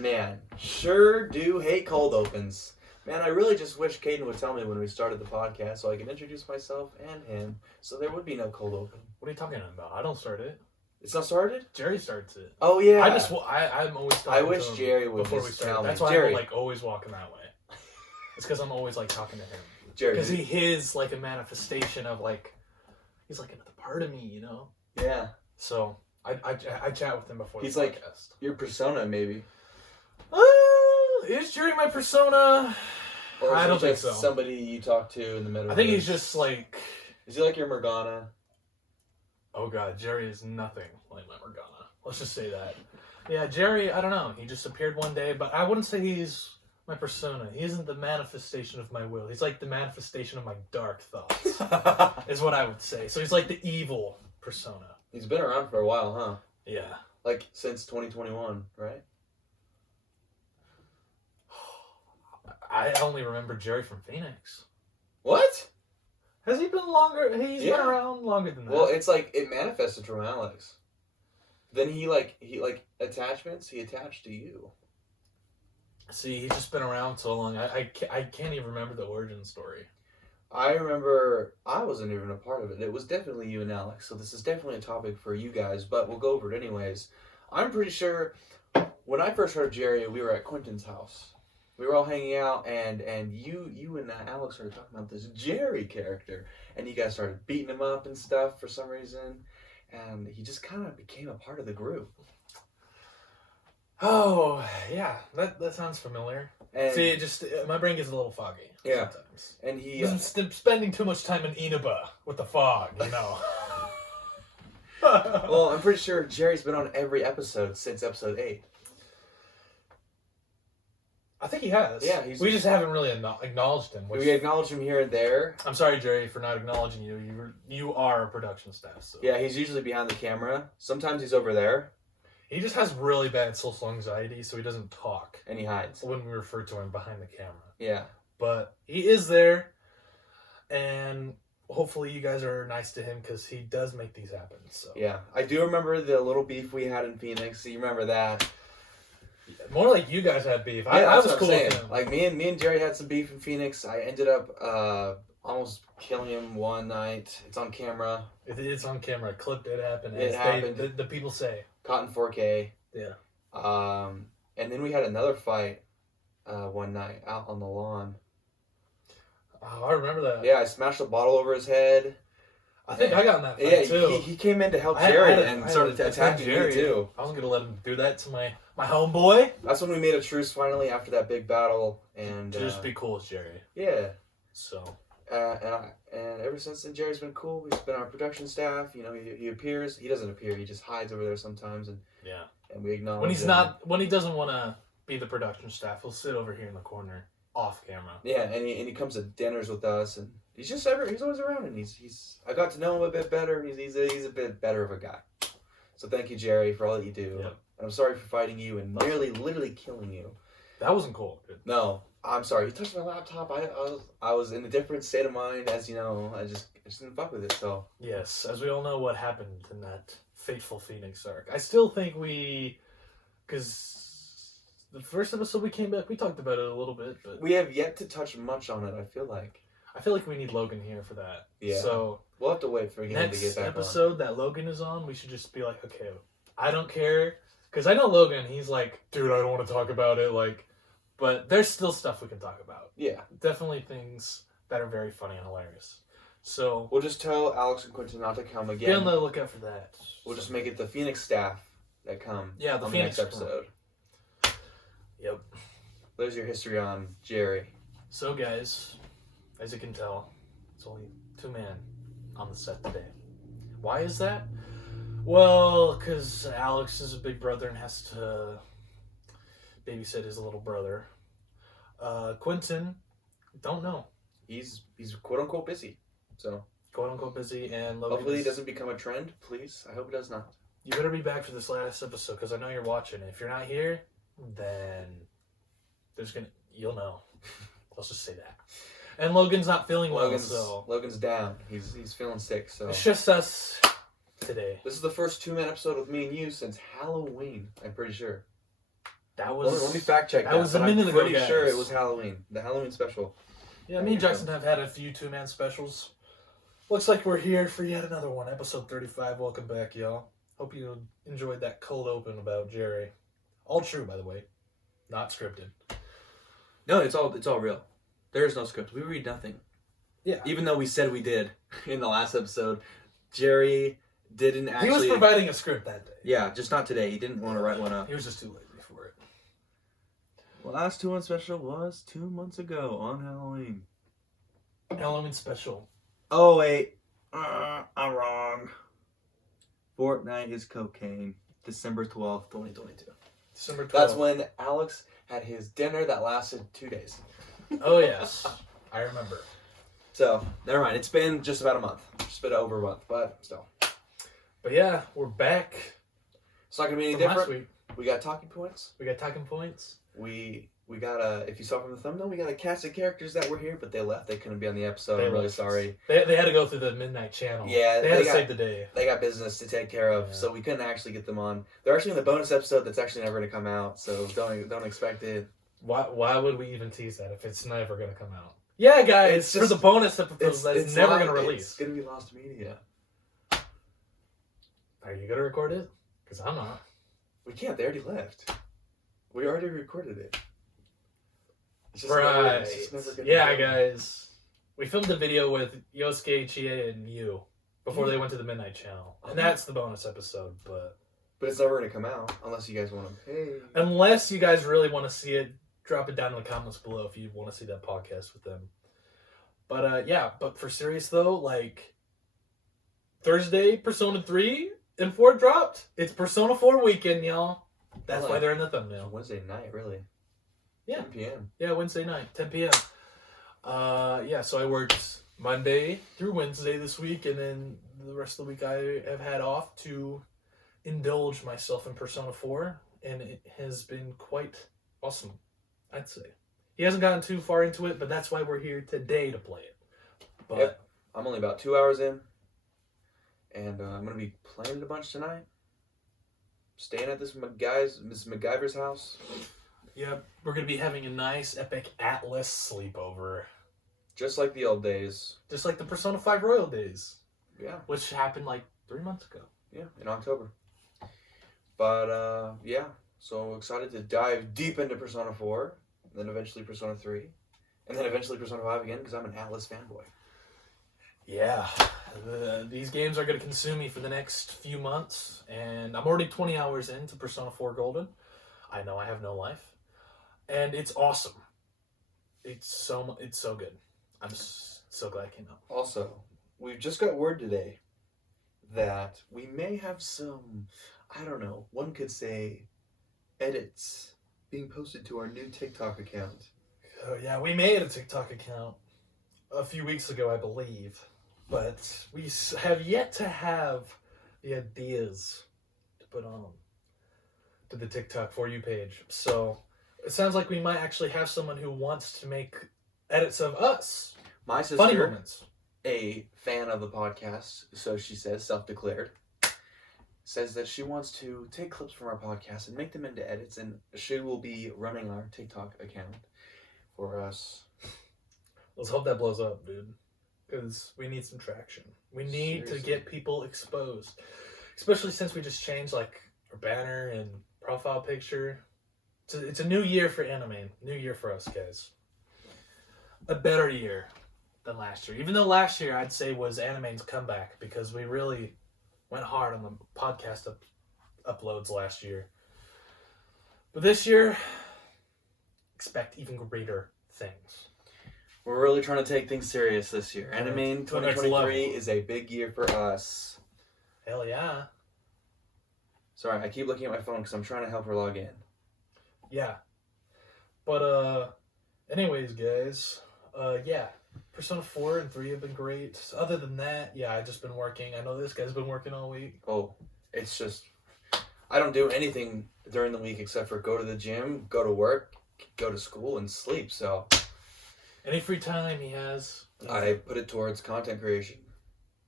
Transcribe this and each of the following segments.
Man, sure do hate cold opens. Man, I really just wish Caden would tell me when we started the podcast so I can introduce myself and him so there would be no cold open. What are you talking about? I don't start it. It's not started? Jerry starts it. Oh, yeah. I'm always talking I wish to him Jerry would before we just start. tell me. That's why Jerry. I'm like always walking that way. It's because I'm always like talking to him. Jerry. Because he is like a manifestation of like, he's like another part of me, you know? Yeah. So I chat with him before He's the like podcast. your persona, maybe. Is Jerry my persona? Or is I he don't think just so. somebody you talk to in the middle? I think he's just like... Is he like your Morgana? Oh god, Jerry is nothing like my Morgana. Let's just say that. Yeah, Jerry, I don't know. He just appeared one day, but I wouldn't say he's my persona. He isn't the manifestation of my will. He's like the manifestation of my dark thoughts, is what I would say. So he's like the evil persona. He's been around for a while, huh? Yeah. Like since 2021, right? I only remember Jerry from Phoenix. What? Has he been longer? He's been around longer than that. Well, it's like it manifested from Alex. Then he attachments. He attached to you. See, he's just been around so long. I can't even remember the origin story. I remember I wasn't even a part of it. It was definitely you and Alex. So this is definitely a topic for you guys, but we'll go over it anyways. I'm pretty sure when I first heard Jerry, we were at Quentin's house. We were all hanging out, and you and Alex started talking about this Jerry character, and you guys started beating him up and stuff for some reason, and he just kind of became a part of the group. Oh, yeah, that sounds familiar. And See, it just my brain gets a little foggy. Yeah. Sometimes. And he I'm spending too much time in Inaba with the fog, you know. well, I'm pretty sure Jerry's been on every episode since episode 8. I think he has. Yeah, we just haven't really acknowledged him. We acknowledge him here and there. I'm sorry, Jerry, for not acknowledging you. You are a production staff. So. Yeah, he's usually behind the camera. Sometimes he's over there. He just has really bad social anxiety, so he doesn't talk. And he hides. When we refer to him behind the camera. Yeah. But he is there, and hopefully you guys are nice to him because he does make these happen. So. Yeah, I do remember the little beef we had in Phoenix. So you remember that? More like you guys had beef. Yeah, I was what cool I'm with saying. him. Like me and Jerry had some beef in Phoenix. I ended up almost killing him one night. It's on camera. It's on camera. A clip did happen. It happened. The people say. Caught in 4K. Yeah. And then we had another fight one night out on the lawn. Oh, I remember that. Yeah, I smashed a bottle over his head. I think I got in that fight too. He came in to help Jerry and started attacking Jerry. me too. I wasn't gonna let him do that to my homeboy. That's when we made a truce finally after that big battle and To just be cool with Jerry. Yeah. So. And ever since then, Jerry's been cool. He's been our production staff. You know, he appears. He doesn't appear. He just hides over there sometimes, and Yeah. And we acknowledge when he doesn't want to be the production staff, he'll sit over here in the corner off camera. Yeah, and he comes to dinners with us, and he's always around, and he's I got to know him a bit better. He's a bit better of a guy. So thank you, Jerry, for all that you do. Yep. And I'm sorry for fighting you and nearly literally killing you. That wasn't cool. Dude. No, I'm sorry. You touched my laptop. I was in a different state of mind, as you know. I just didn't fuck with it. So yes, as we all know, what happened in that fateful Phoenix arc. I still think because the first episode we came back, we talked about it a little bit, but we have yet to touch much on it. I feel like we need Logan here for that. Yeah. So we'll have to wait for him to get back on. Next episode that Logan is on, we should just be like, okay, I don't care. Because I know Logan, he's like, dude, I don't want to talk about it. Like, but there's still stuff we can talk about. Yeah. Definitely things that are very funny and hilarious. So we'll just tell Alex and Quentin not to come again. Be on the lookout for that. We'll just make it the Phoenix staff that come. Yeah, the on Phoenix the next episode. Yep. There's your history on Jerry. So, guys, as you can tell, it's only 2 men on the set today. Why is that? Well, because Alex is a big brother and has to babysit his little brother. Quentin, don't know. He's quote unquote busy. So quote unquote busy, and Logan hopefully it doesn't become a trend. Please, I hope it does not. You better be back for this last episode because I know you're watching. If you're not here, then you'll know. Let's just say that. And Logan's not feeling well, so Logan's down. He's feeling sick. So it's just us today. This is the first 2-man episode with me and you since Halloween. I'm pretty sure. That was. Let me fact check that. That was a minute ago, I'm pretty sure guys. it was Halloween. The Halloween special. Yeah, me and Jackson have had a few 2-man specials. Looks like we're here for yet another one, episode 35. Welcome back, y'all. Hope you enjoyed that cold open about Jerry. All true, by the way. Not scripted. No, it's all real. There is no script. We read nothing. Yeah. Even though we said we did in the last episode, Jerry didn't actually... He was providing a script that day. Yeah, just not today. He didn't want to write one up. He was just too lazy for it. The last 2-1 special was 2 months ago on Halloween. Halloween special. Oh, wait. I'm wrong. Fortnite is cocaine. December 12th, 2022. December 12th. That's when Alex had his dinner that lasted 2 days. Oh, yes. I remember. So, never mind. It's been just about a month. Just a bit over a month, but still. But yeah, we're back. It's not going to be any from different. last week. We got talking points. We got talking points. We got if you saw from the thumbnail, we got a cast of characters that were here, but they left. They couldn't be on the episode. I'm really sorry. They had to go through the midnight channel. Yeah, they had to save the day. They got business to take care of, so we couldn't actually get them on. They're actually in the bonus episode that's actually never going to come out, so don't expect it. Why would we even tease that if it's never going to come out? Yeah, guys, it's just, for the bonus episode that's never going to release. It's going to be lost media. Are you going to record it? Because I'm not. We can't. They already left. We already recorded it. Right. Yeah, guys. We filmed a video with Yosuke, Chie, and you before they went to the Midnight Channel. And that's the bonus episode, but it's never going to come out unless you guys want to pay. Unless you guys really want to see it, drop it down in the comments below if you want to see that podcast with them. But yeah, but for serious though, like Thursday, Persona 3 and 4 dropped. It's Persona 4 weekend, y'all. That's why they're in the thumbnail. Wednesday night, really. Yeah. 10 p.m. Yeah, Wednesday night, 10 p.m. Yeah, so I worked Monday through Wednesday this week, and then the rest of the week I have had off to indulge myself in Persona 4, and it has been quite awesome, I'd say. He hasn't gotten too far into it, but that's why we're here today to play it. But yep. I'm only about 2 hours in, and I'm going to be playing it a bunch tonight. Staying at this MacGyver's house. Yeah, we're going to be having a nice, epic Atlas sleepover. Just like the old days. Just like the Persona 5 Royal days. Yeah. Which happened like 3 months ago. Yeah, in October. But, yeah. So excited to dive deep into Persona 4. Then eventually Persona 3. And then eventually Persona 5 again, because I'm an Atlas fanboy. Yeah. These games are going to consume me for the next few months. And I'm already 20 hours into Persona 4 Golden. I know I have no life. And it's awesome. It's so good. I'm so glad it came out. Also, we've just got word today that we may have some, I don't know, one could say, edits being posted to our new TikTok account. Yeah, we made a TikTok account a few weeks ago, I believe. But we have yet to have the ideas to put on to the TikTok For You page. So it sounds like we might actually have someone who wants to make edits of us. My sister, funny moments, a fan of the podcast, so she says, self-declared, says that she wants to take clips from our podcast and make them into edits, and she will be running our TikTok account for us. Let's hope that blows up, dude. Because we need some traction. We need to get people exposed. Especially since we just changed like our banner and profile picture. It's a new year for Animane. New year for us, guys. A better year than last year. Even though last year I'd say was Animane's comeback, because we really went hard on the podcast uploads last year. But this year, expect even greater things. We're really trying to take things serious this year. Animane 2023 is a big year for us. Hell yeah. Sorry, I keep looking at my phone because I'm trying to help her log in. Yeah. But, anyways, guys. Yeah. Persona 4 and 3 have been great. Other than that, yeah, I've just been working. I know this guy's been working all week. Oh, it's just... I don't do anything during the week except for go to the gym, go to work, go to school, and sleep, so... Any free time he has. I put it towards content creation,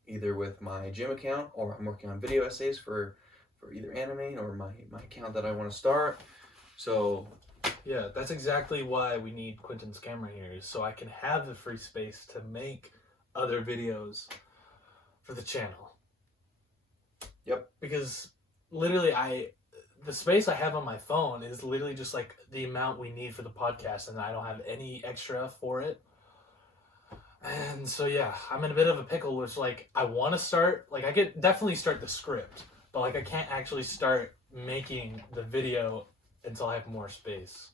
either with my gym account, or I'm working on video essays for either Animane or my account that I want to start. So, Yeah, that's exactly why we need Quentin's camera here, is so I can have the free space to make other videos for the channel. Yep. Because literally the space I have on my phone is literally just like the amount we need for the podcast, and I don't have any extra for it. And so yeah, I'm in a bit of a pickle where it's like I want to start, like I could definitely start the script, but like I can't actually start making the video until I have more space.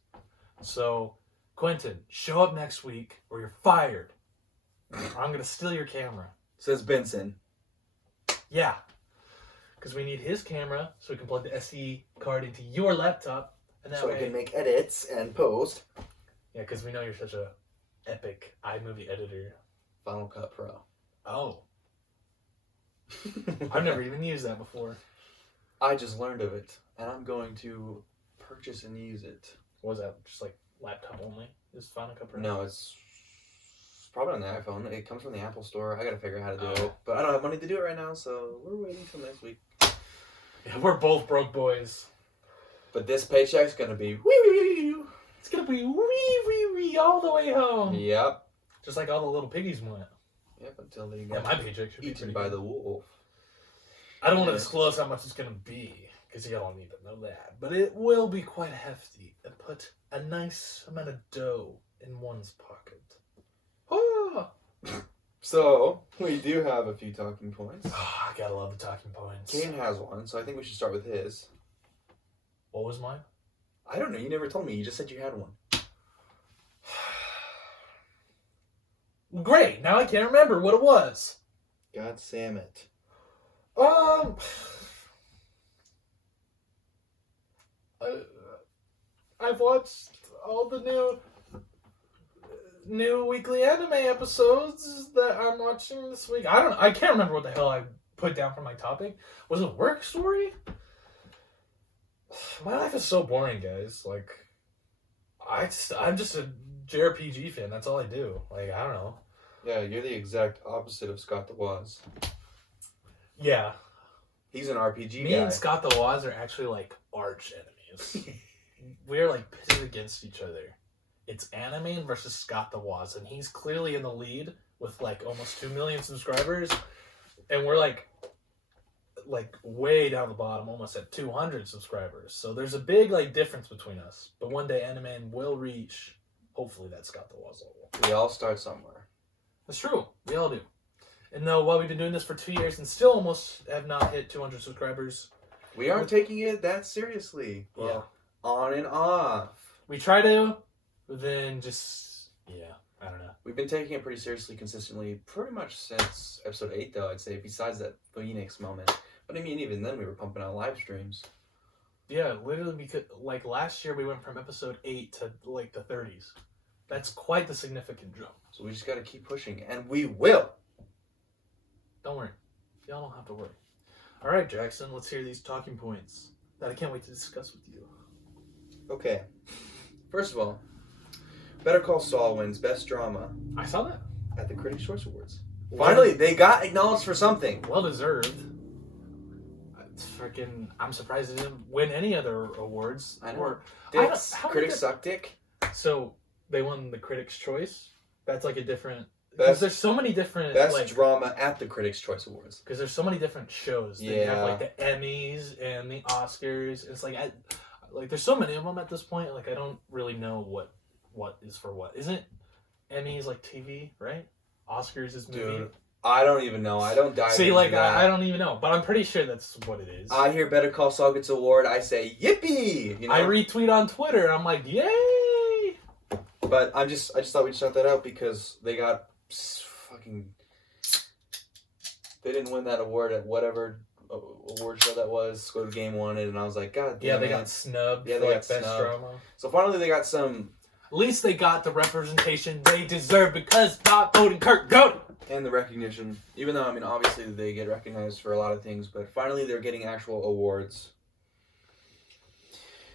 So Quentin, show up next week or you're fired. Or I'm gonna steal your camera. says Benson. Yeah. Because we need his camera so we can plug the SD card into your laptop. And that So way... I can make edits and post. Yeah, because we know you're such a epic iMovie editor. Final Cut Pro. Oh. I've never even used that before. I just learned of it, and I'm going to purchase and use it. What was that? Just like laptop only? Is Final Cut Pro? No, it's probably on the iPhone. It comes from the Apple Store. I gotta figure out how to do Oh. it. But I don't have money to do it right now, so we're waiting till next week. Yeah, we're both broke boys. But this paycheck's gonna be wee. It's gonna be wee all the way home. Yep. Just like all the little piggies went. Yep, until they Yeah, get my paycheck should be eaten pretty by good. the wolf. I don't want to Yeah. disclose how much it's going to be, because you don't need to know that. But it will be quite hefty, and put a nice amount of dough in one's pocket. Oh, So, we do have a few talking points. I gotta love the talking points. Kane has one, so I think we should start with his. What was mine? I don't know, you never told me. You just said you had one. Great, now I can't remember what it was. God damn it. I've watched all the new weekly anime episodes that I'm watching this week. I can't remember what the hell I put down for my topic. Was it work story? My life is so boring, guys. Like, I'm just a JRPG fan. That's all I do. Like, I don't know. Yeah, you're the exact opposite of Scott the Waz. Yeah. He's an RPG Me guy. and Scott the Waz are actually like arch enemies. We're like pitted against each other. It's Animane versus Scott the Waz, and he's clearly in the lead with like almost 2 million subscribers, and we're like way down the bottom, almost at 200 subscribers. So there's a big like difference between us. But one day Animane will reach, hopefully, that Scott the Waz level. We all start somewhere. That's true. We all do. And though while we've been doing this for 2 years and still almost have not hit 200 subscribers, We aren't taking it that seriously. Well, on and off. we try to, but then just, I don't know. We've been taking it pretty seriously, consistently, pretty much since episode 8, though, I'd say, besides that Phoenix moment. But I mean, even then, we were pumping out live streams. Yeah, literally, because like last year we went from episode 8 to like the 30s. That's quite the significant jump. So we just gotta keep pushing, and we will! Don't worry. Y'all don't have to worry. Alright, Jackson, let's hear these talking points that I can't wait to discuss with you. Okay. First of all, Better Call Saul wins Best Drama I saw that. at the Critics' Choice Awards. Finally, they got acknowledged for something. Well deserved. I'm surprised it didn't win any other awards. I know. Or, Dicks, how critics did- suck dick. So, they won the Critics' Choice? That's like a different... Best- Because there's so many different... Best like, Drama at the Critics' Choice Awards. because there's so many different shows. They Yeah. have like the Emmys and the Oscars. It's like there's so many of them at this point. Like I don't really know what is for what. Isn't Emmys like TV, right? Oscars is movie. Dude, I don't even know. I don't dive See, into like that. I don't even know, but I'm pretty sure that's what it is. I hear Better Call Saul gets an award. I say yippee. You know? I retweet on Twitter. And I'm like, yay! But I just thought we'd shout that out because they got fucking. They didn't win that award at whatever award show that was. Squid Game won it, and I was like, God damn Yeah, they it. got snubbed. Yeah, for they like got best snubbed. drama. So finally, they got some. At least they got the representation they deserve because not voting Kurt Goat. And the recognition, even though, I mean, obviously they get recognized for a lot of things, but finally they're getting actual awards.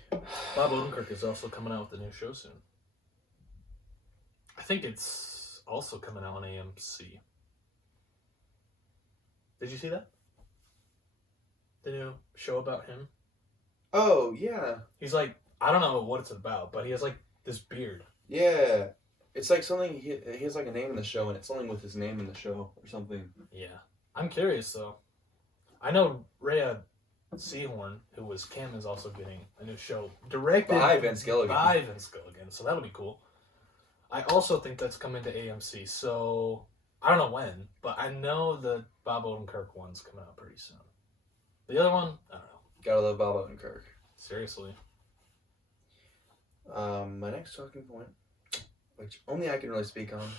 Bob Odenkirk is also coming out with a new show soon. I think it's also coming out on AMC. Did you see that? The new show about him? Oh, yeah. He's like, I don't know what it's about, but he has like this beard. Yeah. It's like something, he has like a name in the show, and it's something with his name in the show or something. Yeah. I'm curious though. I know Rhea Seahorn, who was Kim, is also getting a new show directed By Vince Gilligan. So that'll be cool. I also think that's coming to AMC, so I don't know when, but I know the Bob Odenkirk one's coming out pretty soon. The other one, I don't know. Gotta love Bob Odenkirk. Seriously. My next talking point, which only I can really speak on.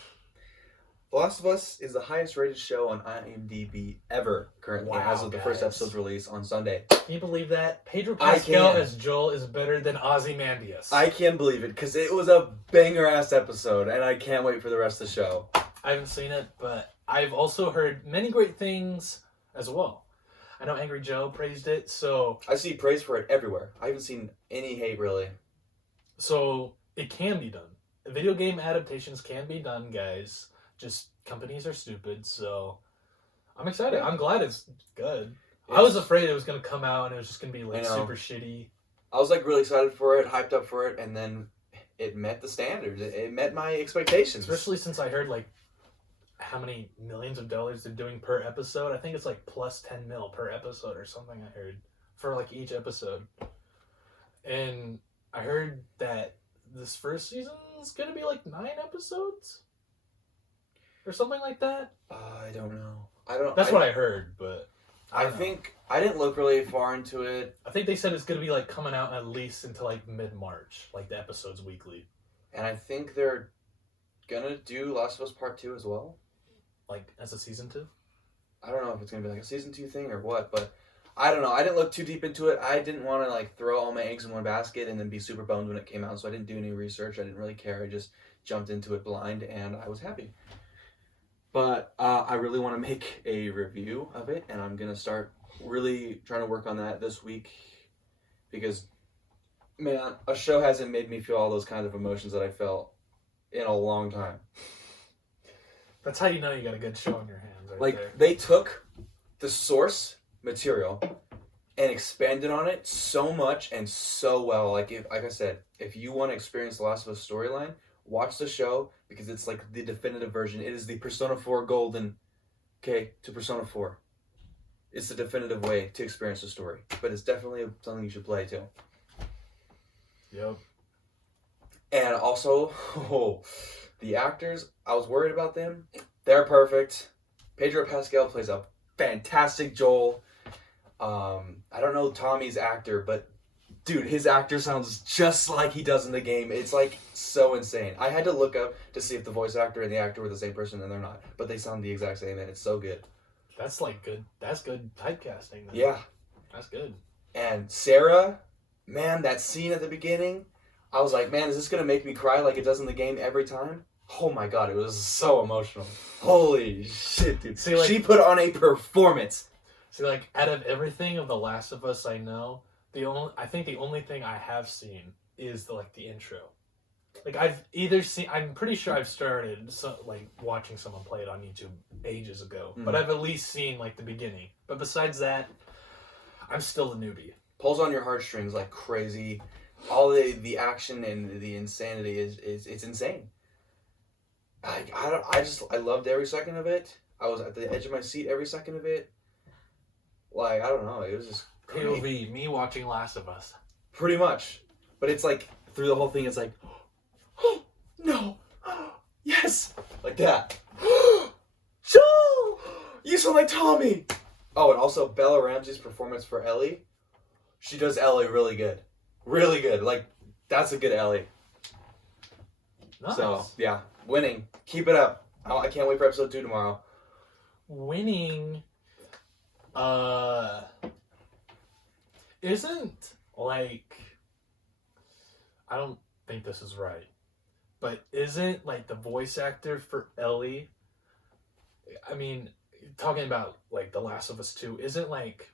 The Last of Us is the highest rated show on IMDb ever currently, Wow, as of the first guys. episode's release on Sunday. Can you believe that? Pedro Pascal can. as Joel is better than Ozymandias. I can't believe it, because it was a banger-ass episode, and I can't wait for the rest of the show. I haven't seen it, but I've also heard many great things as well. I know Angry Joe praised it, so... I see praise for it everywhere. I haven't seen any hate, really. So, it can be done. Video game adaptations can be done, guys. Just, companies are stupid, so... I'm excited. Yeah. I'm glad it's good. I was afraid it was going to come out and it was just going to be, like, super shitty. I was, like, really excited for it, hyped up for it, and then it met the standards. It met my expectations. Especially since I heard, like, how many millions of dollars they're doing per episode. I think it's, like, plus 10 mil per episode or something I heard. For, like, each episode. And I heard that this first season is going to be, like, 9 episodes? Or something like that? I don't know. I don't. That's what I heard, but I think I didn't look really far into it. I think they said it's gonna be like coming out at least until like mid-March, like the episodes weekly. And I think they're gonna do Last of Us Part 2 as well. Like as a season 2? I don't know if it's gonna be like a season 2 thing or what, but I don't know. I didn't look too deep into it. I didn't want to like throw all my eggs in one basket and then be super bummed when it came out, so I didn't do any research. I didn't really care. I just jumped into it blind, and I was happy. But I really want to make a review of it, and I'm going to start really trying to work on that this week because, man, a show hasn't made me feel all those kinds of emotions that I felt in a long time. That's how you know you got a good show on your hands right Like, there. they took the source material and expanded on it so much and so well. Like I said, if you want to experience the Last of Us storyline, watch the show because it's like the definitive version. It is the Persona 4 Golden, to Persona 4. It's the definitive way to experience the story. But it's definitely something you should play too. Yep. And also, the actors, I was worried about them. They're perfect. Pedro Pascal plays a fantastic Joel. I don't know Tommy's actor, but dude, his actor sounds just like he does in the game. It's like so insane. I had to look up to see if the voice actor and the actor were the same person, and they're not. But they sound the exact same, and it's so good. That's like good. That's good typecasting. Then. Yeah. That's good. And Sarah, man, that scene at the beginning, I was like, man, is this going to make me cry like it does in the game every time? Oh my god, it was so emotional. Holy shit, dude. See, like, she put on a performance. See, like, out of everything of The Last of Us I know, I think the only thing I have seen is the intro. Like I've either seen, I'm pretty sure I've started watching someone play it on YouTube ages ago, but I've at least seen like the beginning. But besides that, I'm still a newbie. Pulls on your heartstrings like crazy. All the action and the insanity is it's insane. I loved every second of it. I was at the edge of my seat every second of it. Like I don't know, it was just great. POV, me watching Last of Us. Pretty much. But it's like, through the whole thing, it's like, oh, no, yes, like that. Joel, you sound like Tommy. Oh, and also Bella Ramsey's performance for Ellie. She does Ellie really good. Really good. Like, that's a good Ellie. Nice. So, yeah, winning. Keep it up. I can't wait for episode 2 tomorrow. Winning, isn't like, I don't think this is right, but isn't like the voice actor for Ellie, I mean, talking about like The Last of Us 2, isn't like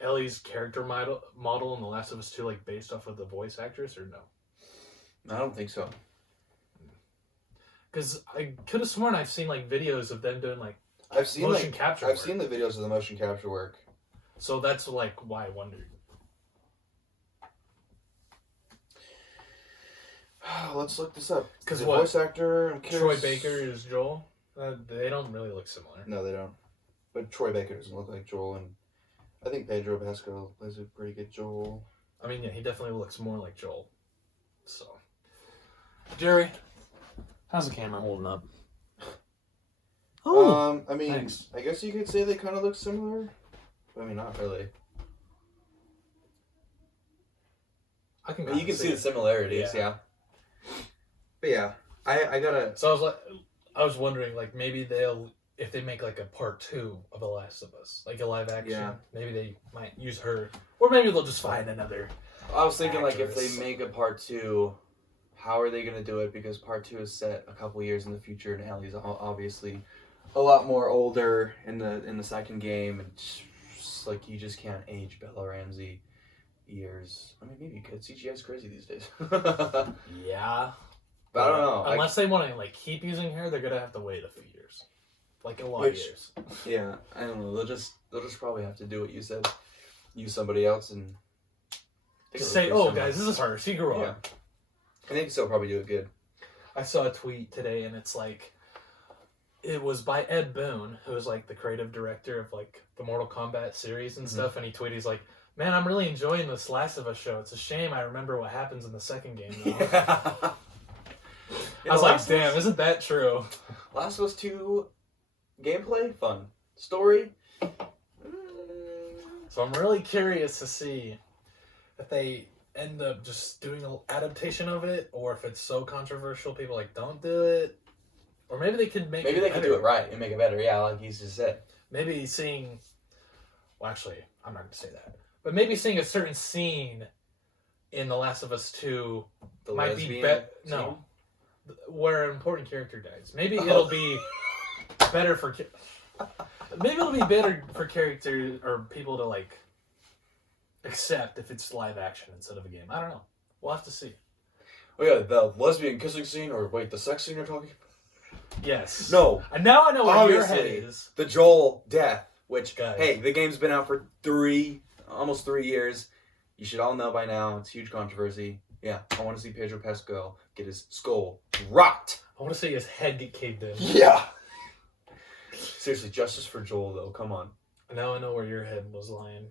Ellie's character model in The Last of Us 2 like based off of the voice actress, or no? I don't think so. Because I could have sworn I've seen like videos of them doing like I've seen motion capture I've work. seen the videos of the motion capture work. So that's like why I wondered. let's look this up. Because The what? voice actor, I'm Troy curious. Baker is Joel. They don't really look similar. No, they don't. But Troy Baker doesn't look like Joel, and I think Pedro Pascal plays a pretty good Joel. I mean, yeah, he definitely looks more like Joel. So, Jerry, how's the camera holding up? I mean, thanks. I guess you could say they kind of look similar. I mean, not really. I can. But you can see the similarities, yeah. But yeah, I gotta. So I was wondering, like, maybe if they make like a part 2 of The Last of Us, like a live action, maybe they might use her, or maybe they'll just find another. I was thinking, actress. like, if they make a part 2, how are they gonna do it? Because part 2 is set a couple years in the future, and Ellie's obviously a lot more older in the second game, and just, like, you just can't age Bella Ramsey years. I mean, maybe you could. CGI's crazy these days. Yeah. But I don't know. Unless they want to like keep using her, they're gonna have to wait a few years, like a lot of years. Yeah, I don't know. They'll just probably have to do what you said. Use somebody else and Just say, "Oh, guys, this is her. She grew up." I think they'll probably do it good. I saw a tweet today, and it's like, it was by Ed Boon, who is like the creative director of like the Mortal Kombat series and stuff. And he tweeted, he's like, "Man, I'm really enjoying this Last of Us show. It's a shame I remember what happens in the second game, though." Yeah. I was like, damn, isn't that true? Last of Us 2 gameplay, fun. Story. So I'm really curious to see if they end up just doing an adaptation of it, or if it's so controversial, people like, don't do it. Or maybe they could make Maybe it they better. could do it right and make it better, yeah, like he's just said. Maybe seeing... Well, actually, I'm not going to say that. But maybe seeing a certain scene in The Last of Us 2 The might be better. No. Where an important character dies. Maybe it'll be better for... Maybe it'll be better for characters or people to, like, accept if it's live action instead of a game. I don't know. We'll have to see. Oh yeah, the lesbian kissing scene, or wait, the sex scene you're talking about? Yes. No. And now I know where your Obviously, head is. the Joel death, which, Guys. hey, the game's been out for almost 3 years. You should all know by now. It's huge controversy. Yeah, I want to see Pedro Pascal get his skull rocked. I want to see his head get caved in. Yeah. Seriously, justice for Joel, though. Come on. Now I know where your head was lying.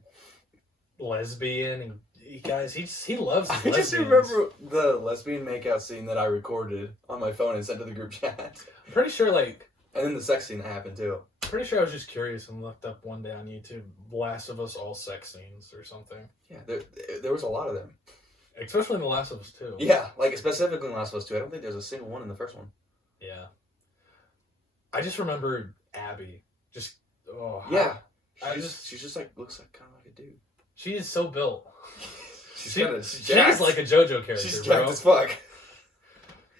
Lesbian. And guys, he loves his I just lesbians. remember the lesbian makeout scene that I recorded on my phone and sent to the group chat. I'm pretty sure, like... And then the sex scene that happened, too. Pretty sure I was just curious and looked up one day on YouTube, Last of Us all sex scenes or something. Yeah, there was a lot of them. Especially in The Last of Us 2. Yeah, like specifically in Last of Us 2. I don't think there's a single one in the first one. Yeah. I just remember Abby. Just, oh. Yeah. She's just like, looks like kind of like a dude. She is so built. She's she's like a JoJo character, She's bro. jacked as fuck.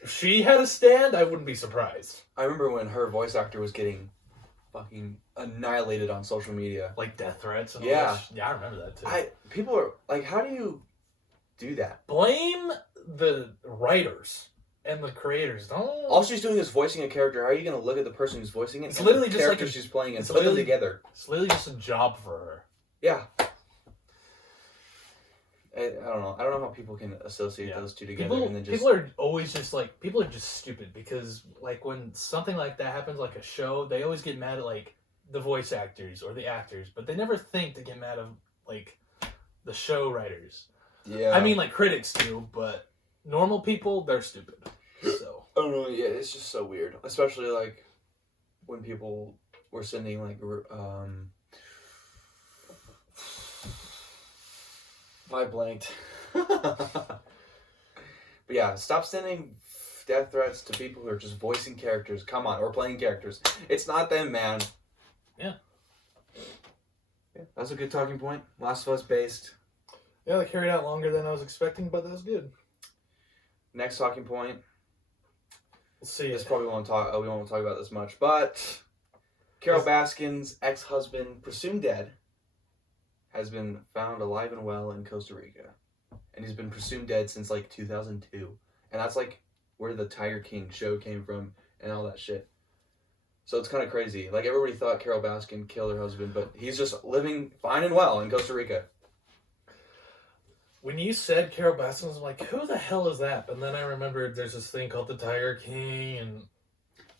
If she had a stand, I wouldn't be surprised. I remember when her voice actor was getting fucking annihilated on social media. Like death threats and Yeah. all that. Yeah, I remember that too. People are like, how do you do that? Blame the writers and the creators. Don't. All she's doing is voicing a character. How are you going to look at the person who's voicing it? It's and literally the just like character she's playing and it's put them literally- together. It's literally just a job for her. Yeah. I don't know. I don't know how people can associate those two together and then just. People are always just like, people are just stupid because like when something like that happens, like a show, they always get mad at like the voice actors or the actors, but they never think to get mad at like the show writers. Yeah. I mean, like critics do, but normal people, they're stupid. So. I don't know. Yeah, it's just so weird, especially like when people were sending like I blanked. But yeah, stop sending death threats to people who are just voicing characters. Come on, or playing characters. It's not them, man. Yeah. Yeah, that's a good talking point. Last of Us based. Yeah, they carried out longer than I was expecting, but that was good. Next talking point. We'll see. This probably won't talk. We won't talk about this much, but Carol Baskin's ex-husband, presumed dead, has been found alive and well in Costa Rica, and he's been presumed dead since like 2002, and that's like where the Tiger King show came from and all that shit. So it's kind of crazy. Like everybody thought Carol Baskin killed her husband, but he's just living fine and well in Costa Rica. When you said Carol Baskins, I'm like, who the hell is that? But then I remembered there's this thing called the Tiger King, and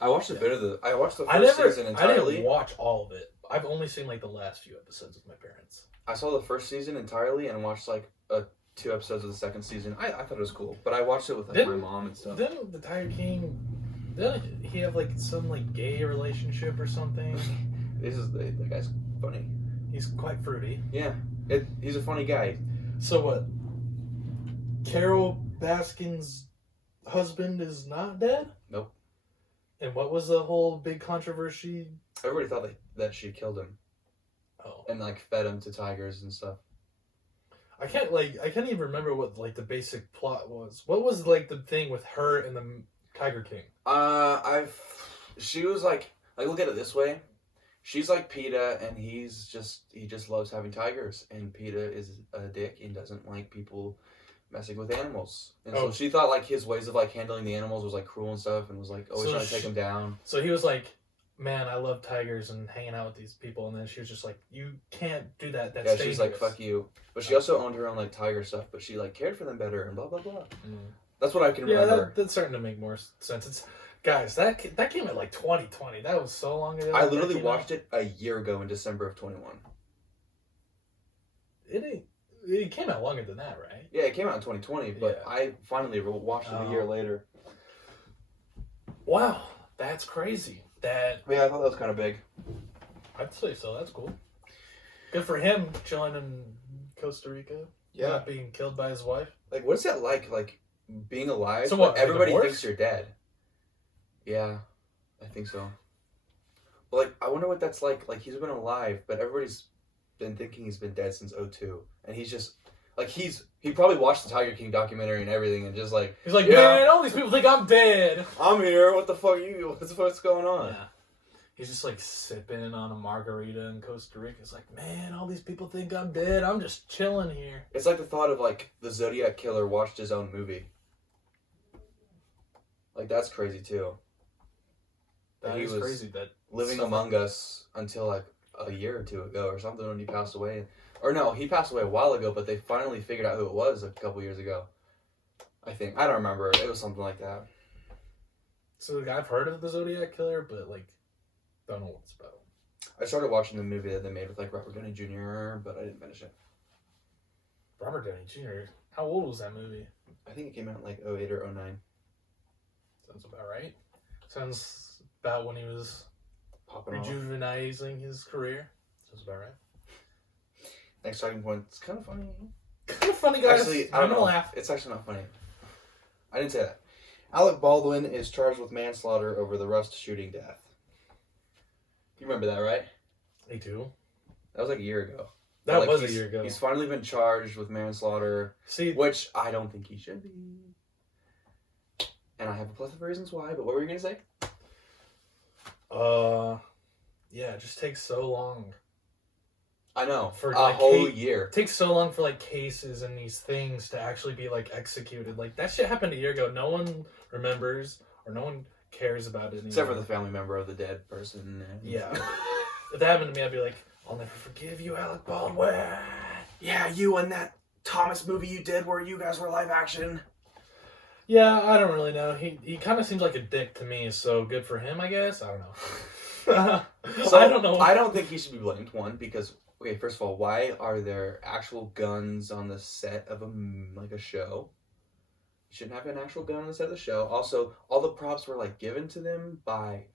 I watched a bit of the. I watched the I first never, season I entirely. didn't watch all of it. I've only seen like the last few episodes with my parents. I saw the first season entirely and watched like 2 episodes of the second season. I thought it was cool, but I watched it with like my mom and stuff. Didn't the Tiger King? Didn't he have like some like gay relationship or something? The guy's funny. He's quite fruity. Yeah, he's a funny guy. So what? Carol Baskin's husband is not dead? Nope. And what was the whole big controversy? Everybody thought that she killed him. Oh. And like fed him to tigers and stuff. I can't even remember what like the basic plot was. What was like the thing with her and the Tiger King? She was like look at it this way. She's like PETA, and he just loves having tigers, and PETA is a dick and doesn't like people messing with animals. And so she thought like his ways of like handling the animals was like cruel and stuff, and was like always trying to take him down. So he was like, man, I love tigers and hanging out with these people, and then she was just like, you can't do that. That's dangerous. She's like, fuck you. But she also owned her own like tiger stuff, but she like cared for them better and blah blah blah. That's what I can remember. Yeah, that's starting to make more sense. It's guys, that came out like 2020. That was so long ago. I literally watched it a year ago in December of 21. It came out longer than that, right? Yeah, it came out in 2020, but I finally watched it a year later. Wow, that's crazy. Yeah, I thought that was kind of big. I'd say so. That's cool. Good for him, chilling in Costa Rica. Yeah, not being killed by his wife. Like, what's that like? Like being alive. So what? Everybody thinks you're dead. Yeah, I think so. But like, I wonder what that's like. Like, he's been alive, but everybody's been thinking he's been dead since 2002, and he's just like he probably watched the Tiger King documentary and everything, and just like he's like, man, all these people think I'm dead. I'm here. What the fuck? What's going on? Yeah. He's just like sipping on a margarita in Costa Rica. It's like, man, all these people think I'm dead. I'm just chilling here. It's like the thought of like the Zodiac killer watched his own movie. Like, that's crazy too. That is crazy. That living among us until like a year or two ago or something when he passed away. Or no, he passed away a while ago, but they finally figured out who it was a couple years ago. I think. I don't remember. It was something like that. So like, I've heard of the Zodiac killer, but like don't know what it's about. I started watching the movie that they made with like Robert Downey Jr., but I didn't finish it. Robert Downey Jr. How old was that movie? I think it came out in like 08 or 09. Sounds about right. Sounds about when he was popping rejuvenating his career. Sounds about right. Next talking point. It's kind of funny. Kind of funny, guys. Actually, I don't know. Laugh. It's actually not funny. I didn't say that. Alec Baldwin is charged with manslaughter over the Rust shooting death. You remember that, right? I do. That was like a year ago. That was a year ago. He's finally been charged with manslaughter. Which I don't think he should be. And I have a plethora of reasons why, but what were you going to say? Yeah, it just takes so long. I know. For a whole year. It takes so long for like cases and these things to actually be like executed. Like that shit happened a year ago. No one remembers or no one cares about it anymore. Except for the family member of the dead person. Yeah. If that happened to me, I'd be like, I'll never forgive you, Alec Baldwin. Yeah, you and that Thomas movie you did where you guys were live action. Yeah, I don't really know. He kind of seems like a dick to me, so good for him, I guess. I don't know. So, I don't know. I don't think he should be blamed, one, because, okay, first of all, why are there actual guns on the set of a show? You shouldn't have an actual gun on the set of the show. Also, all the props were, like, given to them by,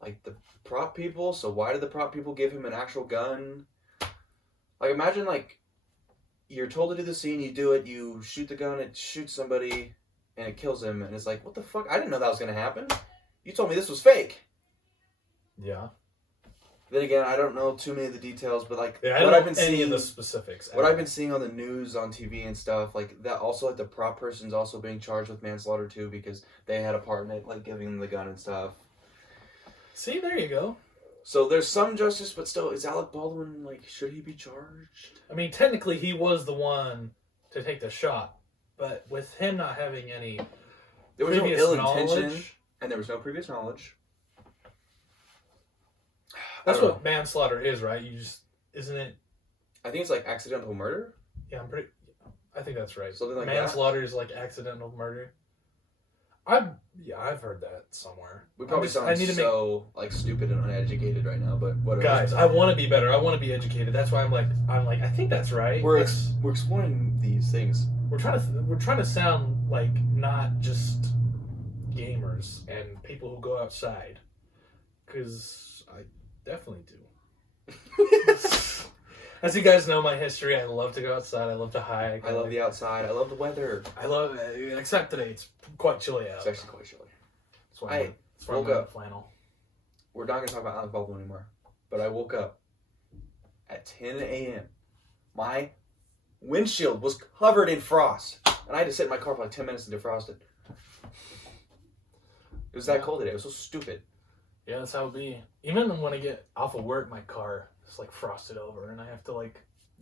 like, the prop people, so why did the prop people give him an actual gun? Like, imagine, like, you're told to do the scene, you do it, you shoot the gun, it shoots somebody, and it kills him, and it's like, what the fuck? I didn't know that was going to happen. You told me this was fake. Yeah. Then again, I don't know too many of the details, but like what I've been seeing of the specifics. What I've been seeing on the news, on TV and stuff, like that also like the prop person's also being charged with manslaughter too because they had a part in it, like giving them the gun and stuff. See, there you go. So there's some justice, but still, is Alec Baldwin like should he be charged? I mean, technically, he was the one to take the shot, but with him not having any, there was no ill intention, and there was no previous knowledge. That's what manslaughter is, right? You just isn't it? I think it's like accidental murder. Yeah, I think that's right. Something like manslaughter is like accidental murder. I've heard that somewhere. We probably sound so like stupid and uneducated right now, but whatever. Guys, I want to be better. I want to be educated. That's why I'm like I think that's right. We're exploring these things. We're trying to sound like not just gamers and people who go outside, because I definitely do. As you guys know my history, I love to go outside. I love to hike. I love the outside. I love the weather. I love it, except today it's quite chilly out. It's actually quite chilly. That's why I'm wearing flannel. We're not going to talk about Alec Baldwin anymore, but I woke up at 10 a.m. My windshield was covered in frost, and I had to sit in my car for like 10 minutes to defrost it. It was that cold today. It was so stupid. Yeah, that's how it be. Even when I get off of work, my car is like frosted over, and I have to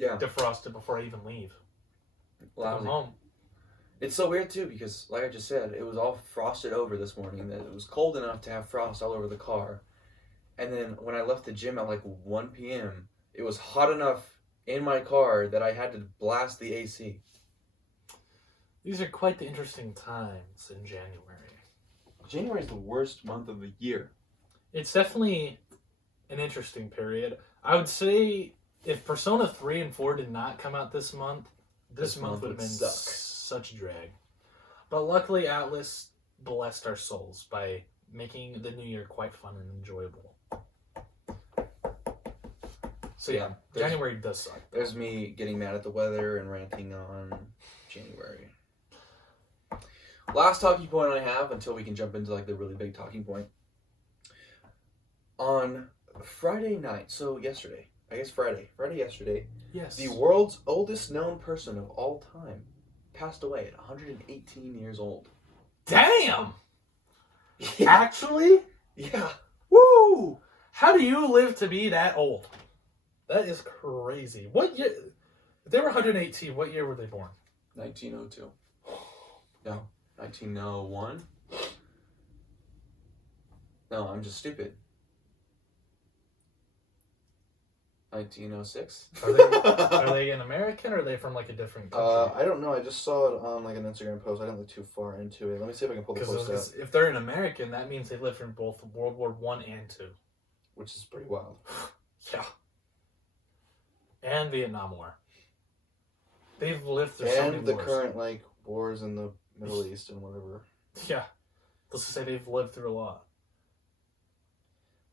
defrost it before I even leave. Lousy. I'm home. It's so weird too because, like I just said, it was all frosted over this morning. That it was cold enough to have frost all over the car, and then when I left the gym at like 1 p.m., it was hot enough in my car that I had to blast the AC. These are quite the interesting times in January. January is the worst month of the year. It's definitely an interesting period. I would say if Persona 3 and 4 did not come out this month would have been such a drag. But luckily Atlas blessed our souls by making the new year quite fun and enjoyable. So yeah, January does suck. There's me getting mad at the weather and ranting on January. Last talking point I have until we can jump into like the really big talking point. On Friday night, so yesterday, I guess Friday yesterday, yes, the world's oldest known person of all time passed away at 118 years old. Damn! Actually? Yeah. Woo! How do you live to be that old? That is crazy. What year? If they were 118, what year were they born? 1902. No, 1901. No, I'm just stupid. 1906. Are they an American or are they from like a different country? I don't know. I just saw it on like an Instagram post. I didn't look too far into it. Let me see if I can pull the post up. If they're an American, that means they lived in both World War I and II. Which is pretty wild. Yeah. And Vietnam War. They've lived through so many wars. And the current like wars in the Middle East and whatever. Yeah. Let's just say they've lived through a lot.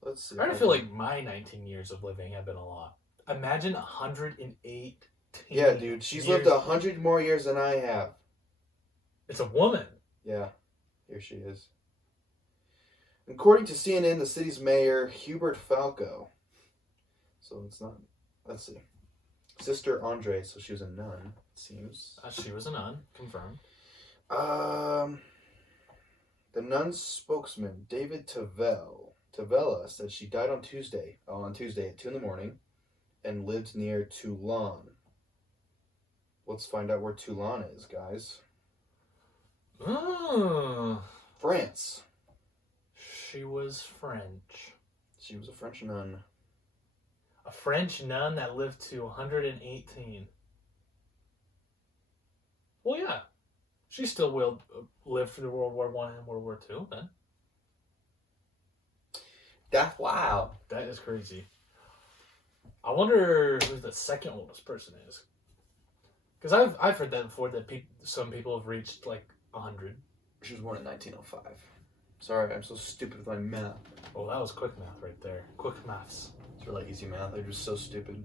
Let's see. I feel like my 19 years of living have been a lot. Imagine 108. Yeah, dude. She's lived 100 more years than I have. It's a woman. Yeah. Here she is. According to CNN, the city's mayor, Hubert Falco. So it's not... Let's see. Sister Andre, so she was a nun, it seems. She was a nun, confirmed. The nun's spokesman, David Tavella, said she died on Tuesday at 2 a.m, and lived near Toulon. Let's find out where Toulon is, guys. Oh. France. She was French. She was a French nun. A French nun that lived to 118. Well, yeah. She still will live through World War I and World War II, then. That's wild. That is crazy. I wonder who the second oldest person is. Because I've heard that before, that some people have reached, like, 100. She was born in 1905. Sorry, I'm so stupid with my math. Oh, that was quick math right there. Quick maths. It's really easy math. I'm just so stupid.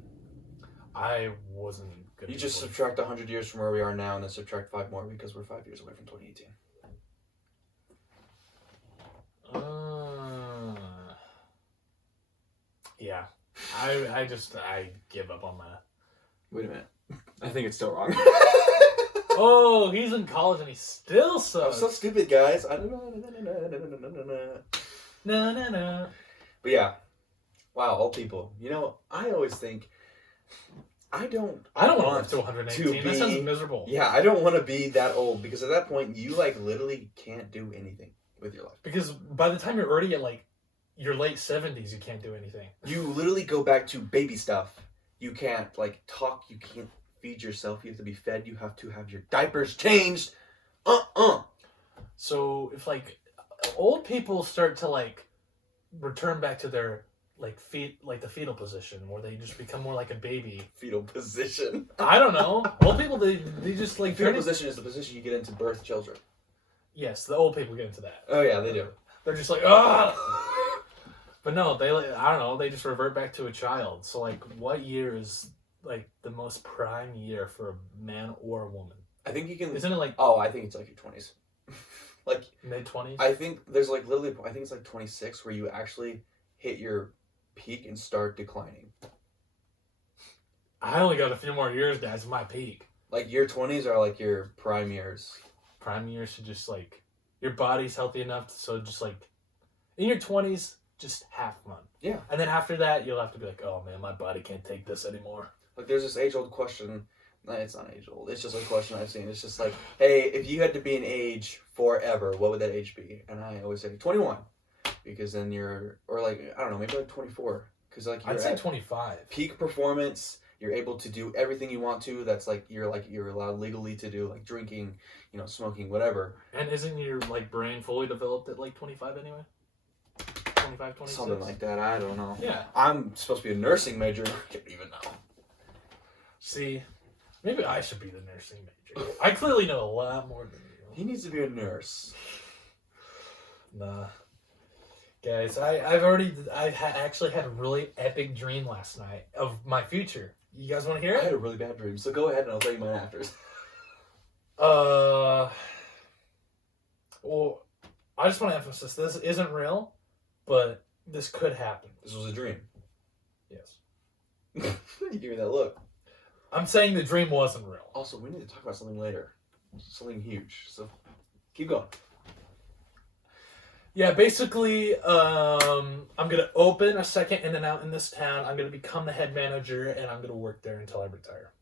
I wasn't good. You just subtract 100 years from where we are now and then subtract 5 more because we're 5 years away from 2018. Yeah. I give up on math. Wait a minute. I think it's still wrong. Oh, he's in college and he still sucks. I'm so stupid, guys. No. But yeah. Wow, old people. You know, I always think I don't want to live to 118. That sounds miserable. Yeah, I don't want to be that old because at that point you like literally can't do anything with your life. Because by the time you're already at like your late 70s, you can't do anything. You literally go back to baby stuff. You can't like talk, you can't feed yourself. You have to be fed. You have to have your diapers changed. So if like old people start to like return back to their like the fetal position, where they just become more like a baby. Fetal position. I don't know. Old people they just like Fetal position is the position you get into birth children. Yes, the old people get into that. Oh yeah, they do. They're just like ah. But no, they like I don't know. They just revert back to a child. So like, what year is like the most prime year for a man or a woman? I think you can. Isn't it like? Oh, I think it's like your 20s. Like mid-20s. I think there's like literally. I think it's like 26 where you actually hit your peak and start declining. I only got a few more years, guys. My peak. Like your 20s are like your prime years. Prime years should just like your body's healthy enough so just like in your 20s just have fun. Yeah. And then after that you'll have to be like, oh man, my body can't take this anymore. Like there's this age-old question. No, it's not age-old. It's just a question I've seen. It's just like, hey, if you had to be an age forever, what would that age be? And I always say 21. Because then you're, or like, I don't know, maybe like 24. Because like you're I'd say at 25. peak performance. You're able to do everything you want to. That's like you're allowed legally to do, like drinking, smoking, whatever. And isn't your like brain fully developed at like 25 anyway? 25, 26? Something like that. I don't know. Yeah. I'm supposed to be a nursing major. I don't even know. See, maybe I should be the nursing major. I clearly know a lot more than you. He needs to be a nurse. Nah. Guys, I actually had a really epic dream last night of my future. You guys want to hear I it? had a really bad dream, so go ahead and I'll tell you mine after. Well, I just want to emphasize this isn't real, but this could happen. This was a dream. Yes. You give me that look. I'm saying the dream wasn't real. Also, we need to talk about something later. Something huge. So, keep going. Yeah, basically, I'm gonna open a second in and out in this town. I'm gonna become the head manager, and I'm gonna work there until I retire.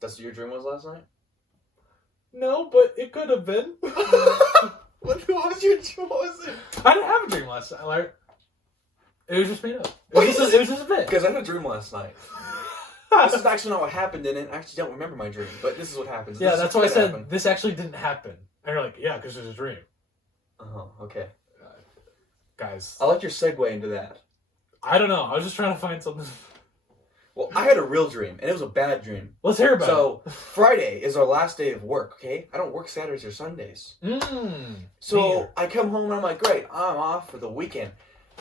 That's what your dream was last night? No, but it could have been. What was your dream? What was it? I didn't have a dream last night, Larry. It was just made up. It was just a bit. Because I had a dream last night. This is actually not what happened, and I actually don't remember my dream, but this is what happens. Yeah, This that's is why I what said happened. this actually didn't happen. And you're like, yeah, because it's a dream. Okay. Guys, I like your segue into that. I don't know. I was just trying to find something. Well, I had a real dream, and it was a bad dream. Let's hear about So, Friday is our last day of work, okay? I don't work Saturdays or Sundays. it. So, Neither. I come home and I'm like, great, I'm off for the weekend.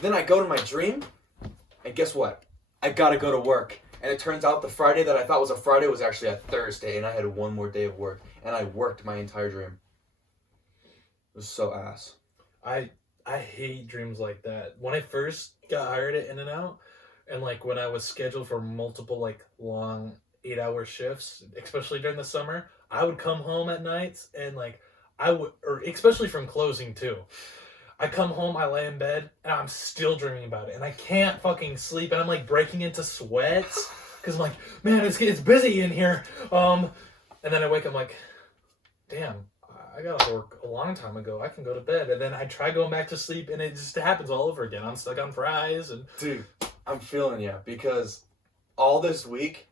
Then I go to my dream, and guess what? I gotta go to work. And it turns out the Friday that I thought was a Friday was actually a Thursday, and I had one more day of work. And I worked my entire dream. It was so ass. I hate dreams like that. When I first got hired at In-N-Out, and like when I was scheduled for multiple like long 8-hour shifts, especially during the summer, I would come home at nights and like or especially from closing too. I come home, I lay in bed, and I'm still dreaming about it, and I can't fucking sleep, and I'm like breaking into sweats because I'm like, man, it's busy in here. And then I wake up like, damn, I got off work a long time ago. I can go to bed, and then I try going back to sleep, and it just happens all over again. I'm stuck on fries, and Dude, I'm feeling you because all this week,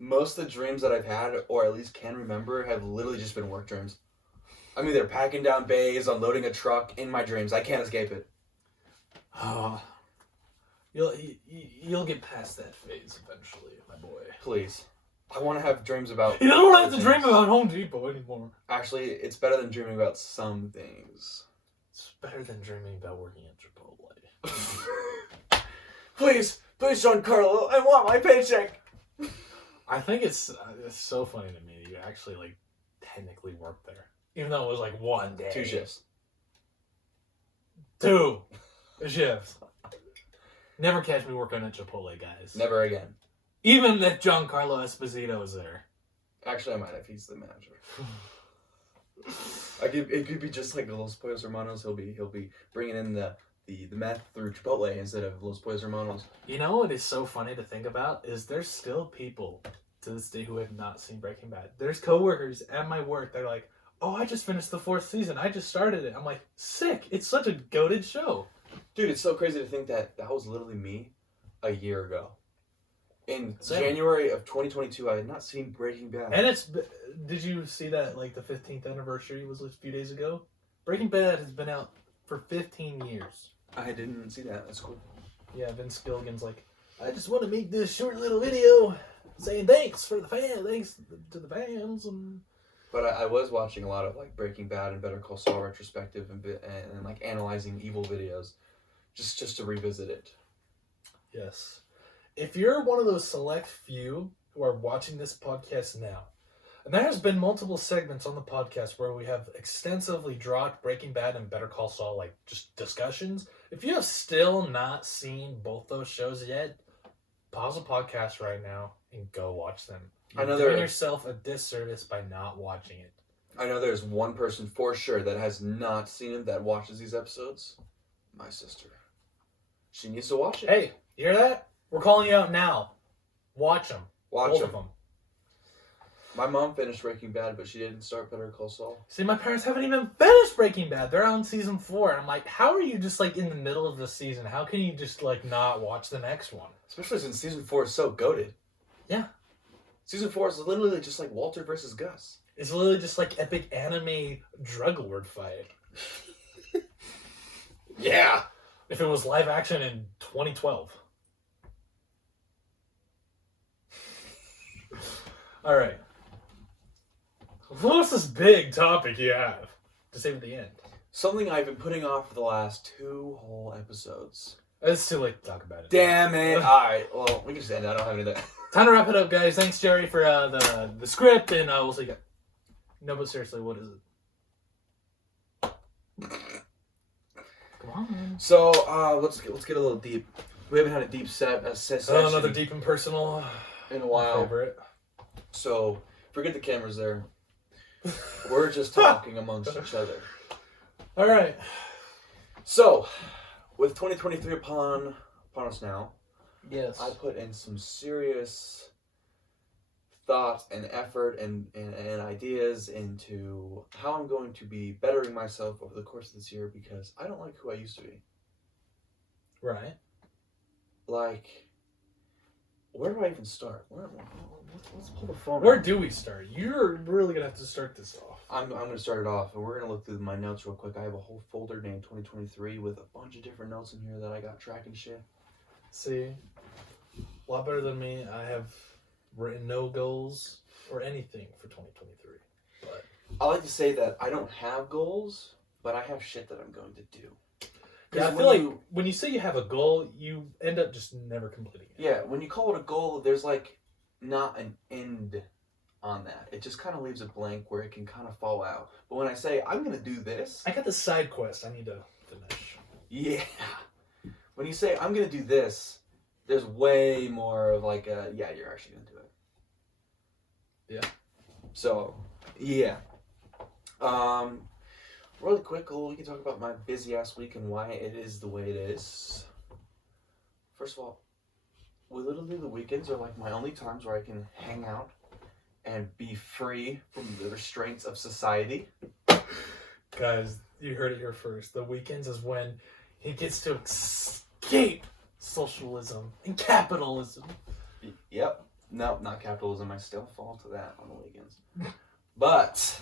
most of the dreams that I've had, or at least can remember, have literally just been work dreams. I'm either packing down bays, unloading a truck in my dreams. I can't escape it. you'll get past that phase eventually, my boy. Please. I want to have dreams about... You don't have to other dream things. about Home Depot anymore. Actually, it's better than dreaming about some things. It's better than dreaming about working at Chipotle. Please, Giancarlo, I want my paycheck. I think it's so funny to me that you actually like technically work there, even though it was like one day. 2 shifts. 2 shifts. Never catch me working at Chipotle, guys. Never again. Even if Giancarlo Esposito is there. Actually, I might if he's the manager. It could be just like Los Pollos Hermanos. He'll be bringing in the meth through Chipotle instead of Los Pollos Hermanos. You know what is so funny to think about is there's still people to this day who have not seen Breaking Bad. There's coworkers at my work that are like, oh, I just finished the 4th season. I just started it. I'm like, sick. It's such a goated show. Dude, it's so crazy to think that was literally me a year ago. In Same. January of 2022, I had not seen Breaking Bad. And did you see that, like, the 15th anniversary was a few days ago? Breaking Bad has been out for 15 years. I didn't see that. That's cool. Yeah, Vince Gilligan's like, I just want to make this short little video saying thanks to the fans. But I was watching a lot of like Breaking Bad and Better Call Saul retrospective and like analyzing evil videos, just to revisit it. Yes. If you're one of those select few who are watching this podcast now, and there has been multiple segments on the podcast where we have extensively dropped Breaking Bad and Better Call Saul, like just discussions. If you have still not seen both those shows yet, pause the podcast right now and go watch them. You're doing yourself a disservice by not watching it. I know there's one person for sure that has not seen it that watches these episodes. My sister. She needs to watch it. Hey, you hear that? We're calling you out now. Watch them. Watch them. My mom finished Breaking Bad, but she didn't start Better Call Saul. See, my parents haven't even finished Breaking Bad. They're on season 4. And I'm like, how are you just like in the middle of the season? How can you just like not watch the next one? Especially since season 4 is so goated. Yeah. Season 4 is literally just like Walter versus Gus. It's literally just like epic anime drug lord fight. Yeah. If it was live action in 2012. All right. What's this big topic you have to save at the end? Something I've been putting off for the last 2 whole episodes. It's too late to talk about it. Damn it. Alright, well, we can just end it. I don't have anything. Time to wrap it up, guys. Thanks, Jerry, for the script, and we'll see you guys. No, but seriously, what is it? Come on. So, let's get a little deep. We haven't had a deep session Another deep and personal in a while. Favorite. So, forget the cameras there. We're just talking amongst each other. All right. So, with 2023 upon us now, yes, I put in some serious thought and effort and ideas into how I'm going to be bettering myself over the course of this year because I don't like who I used to be. Right. Like, where do I even start? Let's pull the phone. Where do we start? You're really going to have to start this off. I'm going to start it off, and we're going to look through my notes real quick. I have a whole folder named 2023 with a bunch of different notes in here that I got tracking shit. See, a lot better than me. I have written no goals or anything for 2023. But I like to say that I don't have goals, but I have shit that I'm going to do. yeah, I feel like when you say you have a goal, you end up just never completing it. Yeah, when you call it a goal, there's like not an end on that. It just kind of leaves it blank where it can kind of fall out. But when I say I'm going to do this, I got the side quest I need to finish. Yeah. When you say I'm going to do this, there's way more of like a, yeah, you're actually going to do it. Yeah. So, yeah. Really quick, we can talk about my busy ass week and why it is the way it is. First of all, literally the weekends are like my only times where I can hang out and be free from the restraints of society. Guys, you heard it here first. The weekends is when he gets to escape socialism and capitalism. Yep. No, not capitalism. I still fall to that on the weekends. But,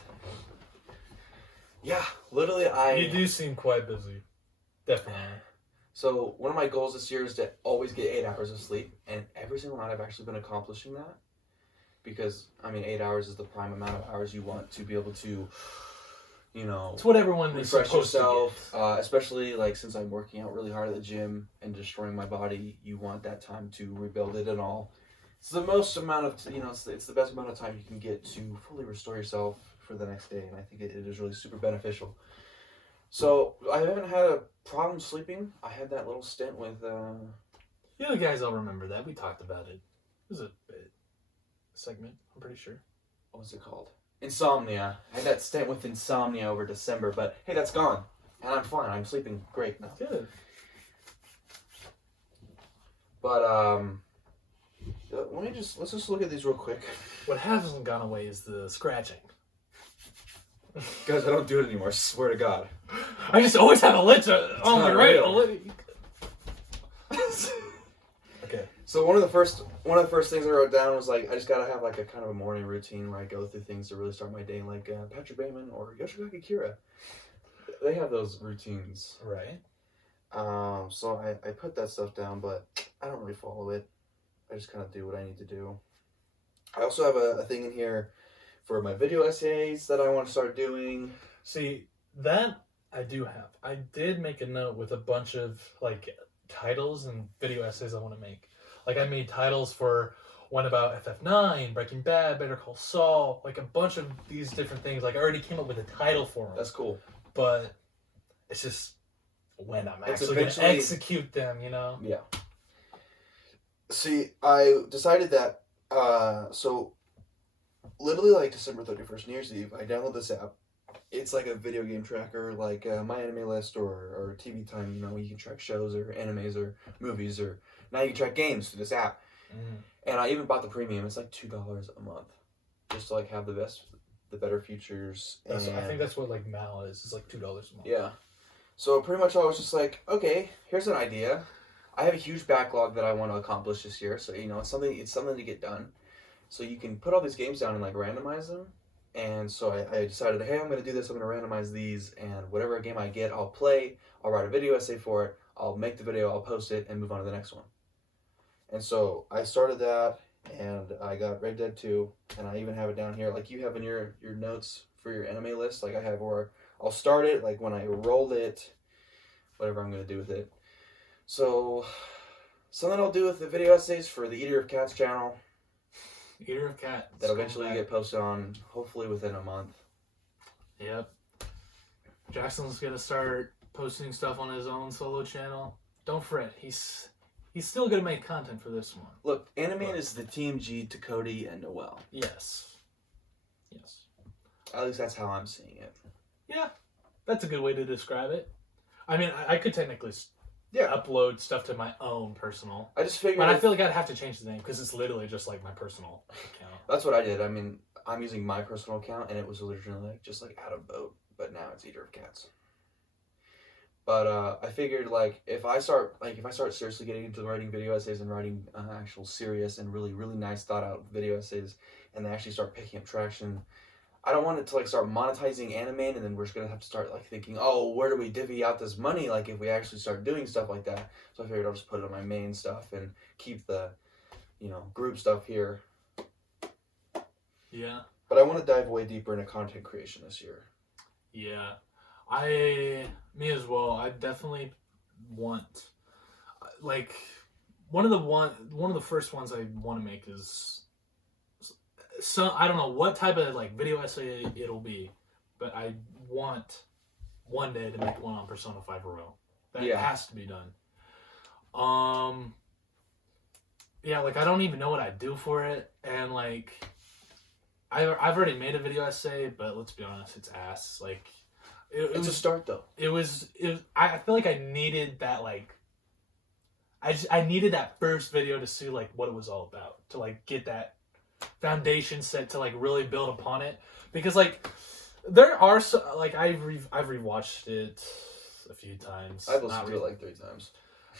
yeah, literally You do seem quite busy. Definitely. So, one of my goals this year is to always get 8 hours of sleep. And every single night I've actually been accomplishing that. Because, 8 hours is the prime amount of hours you want to be able to, it's what everyone is refresh supposed yourself. to get. Especially, since I'm working out really hard at the gym and destroying my body, you want that time to rebuild it and all. It's the most amount of, it's the best amount of time you can get to fully restore yourself for the next day. And I think it is really super beneficial. So, I haven't had a problem sleeping. I had that little stint with, You guys all remember that. We talked about it. It was a segment, I'm pretty sure. what was it called? Insomnia. I had that stint with insomnia over December, but hey, that's gone. And I'm fine. I'm sleeping great now. Good. But, let's just look at these real quick. What hasn't gone away is the scratching. Guys, I don't do it anymore, I swear to God. I just always have a lid on not the right. real. Okay. So one of the first things I wrote down was like I just gotta have like a kind of a morning routine where I go through things to really start my day, like Patrick Bateman or Yoshigaki Kira. They have those routines. Right. So I put that stuff down, but I don't really follow it. I just kind of do what I need to do. I also have a thing in here for my video essays that I want to start doing. See, that I do have. I did make a note with a bunch of like titles and video essays I want to make. Like I made titles for one about FF9, Breaking Bad, Better Call Saul, like a bunch of these different things. Like I already came up with a title for them. That's cool. But it's just when I'm It's actually going to execute them, you know? Yeah. See, I decided that, so literally like December 31st, New Year's Eve, I download this app. It's like a video game tracker, like My Anime List or TV Time, you know, you can track shows or animes or movies, or now you can track games through this app. Mm. And I even bought the premium. It's like $2 a month, just to like have the better features. I think that's what like Mal is. It's like $2 a month. Yeah. So pretty much I was just like, okay, here's an idea. I have a huge backlog that I want to accomplish this year, so you know it's something to get done. So you can put all these games down and like randomize them. And so I decided, hey, I'm going to do this. I'm going to randomize these, and whatever game I get, I'll play. I'll write a video essay for it. I'll make the video. I'll post it, and move on to the next one. And so I started that, and I got Red Dead 2, and I even have it down here, like you have in your notes for your anime list. Like I have where I'll start it, like when I roll it, whatever I'm going to do with it. So something I'll do with the video essays for the Eater of Cats channel. Eater of Cats. That'll eventually get posted on, hopefully within a month. Yep. Jackson's gonna start posting stuff on his own solo channel. Don't fret, he's still gonna make content for this one. Look, Animane is the Team G to Cody and Noel. Yes. Yes. At least that's how I'm seeing it. Yeah, that's a good way to describe it. I mean, I could technically Yeah. upload stuff to my own personal, I just figured. but I feel like I'd have to change the name because it's literally just like my personal account. That's what I did. I mean, I'm using my personal account, and it was originally like just like Out of Boat, but now it's Eater of Cats. But I figured like if I start seriously getting into writing video essays and writing actual serious and really nice thought out video essays, and they actually start picking up traction, I don't want it to like start monetizing Animane, and then we're just gonna have to start like thinking, oh, where do we divvy out this money? Like if we actually start doing stuff like that. So I figured I'll just put it on my main stuff and keep the, group stuff here. Yeah. But I want to dive way deeper into content creation this year. Yeah. Me as well. I definitely want, like, one of the first ones I want to make is, so I don't know what type of like video essay it'll be, but I want one day to make one on Persona 5 Royal. That has to be done. Yeah, like I don't even know what I'd do for it, and like I've already made a video essay, but let's be honest, it's ass. Like it's a start though. I feel like I needed that like. I needed that first video to see like what it was all about, to like get that foundation set to like really build upon it, because like there are like I've rewatched it a few times. I've listened to it like 3 times.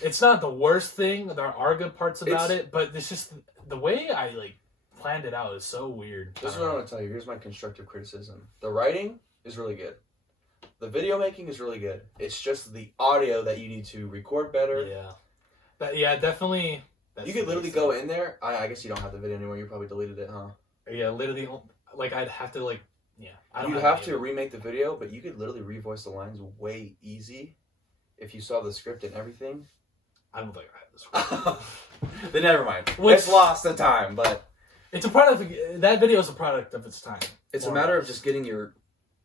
It's not the worst thing. There are good parts about it, but it's just the way I like planned it out is so weird. This is what I'm gonna tell you. Here's my constructive criticism. The writing is really good. The video making is really good. It's just the audio that you need to record better. Yeah. Definitely. You could literally go in there. I guess you don't have the video anymore. You probably deleted it, huh? Yeah, literally. Like I'd have to like. Yeah. You'd have to remake the video, but you could literally revoice the lines way easy if you saw the script and everything. I don't think I have the script. Then never mind. It's lost the time, but it's a product. That video is a product of its time. It's a matter of just getting your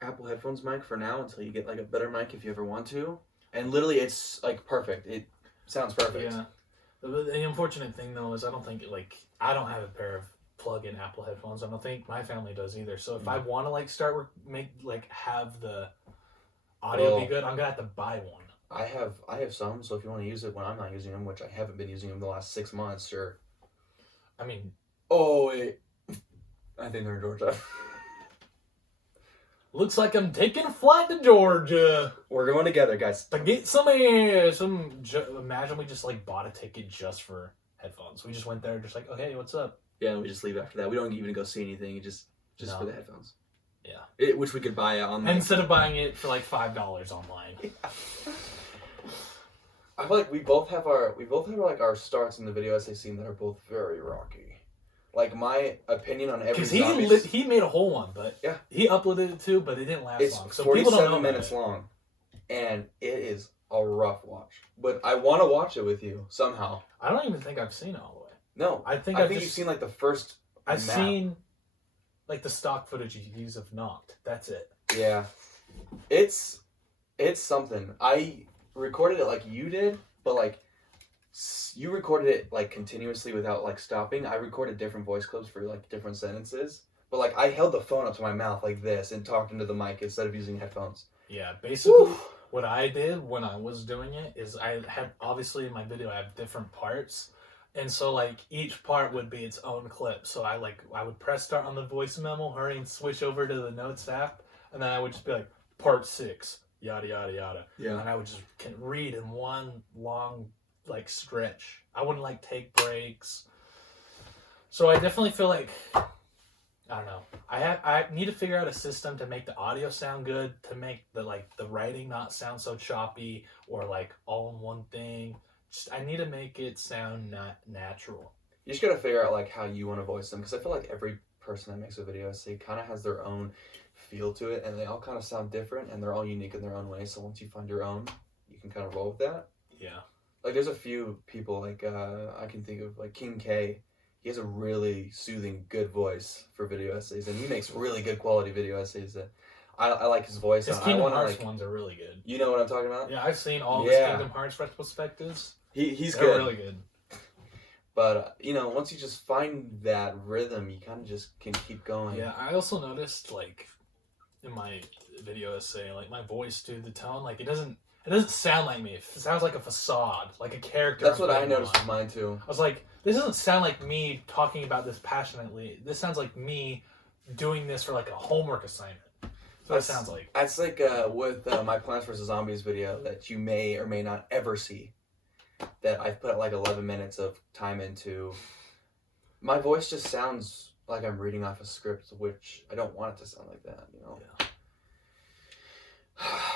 Apple headphones mic for now until you get like a better mic if you ever want to. And literally, it's like perfect. It sounds perfect. Yeah. The unfortunate thing though is I don't have a pair of plug-in Apple headphones. I don't think my family does either. So if I want to like start have the audio be good, I'm gonna have to buy one. I have some, so if you want to use it when I'm not using them, which I haven't been using them the last 6 months, sure. I mean, oh wait, I think they're in Georgia. Looks like I'm taking a flight to Georgia. We're going together, guys. To get some air. Imagine we just like bought a ticket just for headphones. We just went there, just like, oh hey, what's up? Yeah, and we just leave after that. We don't even go see anything. Just No. for the headphones. Yeah. Which we could buy on. Instead of buying it for like $5 online. Yeah. I feel like we both have our starts in the video essay scene that are both very rocky. Like my opinion on every because he made a whole one, but yeah, he uploaded it too, but it didn't last it's long. So 47 people don't know minutes long, and it is a rough watch. But I want to watch it with you somehow. I don't even think I've seen it all the way. No, I think you've seen like the first. I've seen like the stock footage you use of Knocked. That's it. Yeah, it's something. I recorded it like you did, but like you recorded it like continuously without like stopping. I recorded different voice clips for like different sentences, but like I held the phone up to my mouth like this and talked into the mic instead of using headphones. Yeah, basically Woo! What I did when I was doing it is I had, obviously in my video I have different parts, and so like each part would be its own clip. So I would press start on the voice memo, hurry and switch over to the notes app, and then I would just be like part 6, yada yada yada. Yeah. And I would just read in one long like stretch. I wouldn't like take breaks. So I definitely feel like, I don't know. I need to figure out a system to make the audio sound good, to make the writing not sound so choppy or like all in one thing. Just I need to make it sound not natural. You just gotta figure out like how you want to voice them, because I feel like every person that makes a video essay kind of has their own feel to it, and they all kind of sound different, and they're all unique in their own way. So once you find your own, you can kind of roll with that. Yeah. Like there's a few people like I can think of, like King K. He has a really soothing, good voice for video essays, and he makes really good quality video essays. That I like his voice. His Kingdom Hearts ones are really good. You know what I'm talking about? Yeah, I've seen all his Kingdom Hearts retrospectives. He's They're good. really good. But once you just find that rhythm, you kind of just can keep going. Yeah, I also noticed like in my video essay, like my voice, dude, the tone, like it doesn't sound like me. It sounds like a facade, like a character. That's what I noticed with mine too. I was like, this doesn't sound like me talking about this passionately. This sounds like me doing this for like a homework assignment. That's what it sounds like. That's like with my Plants vs. Zombies video that you may or may not ever see, that I've put like 11 minutes of time into. My voice just sounds like I'm reading off a script, which I don't want it to sound like that, Yeah.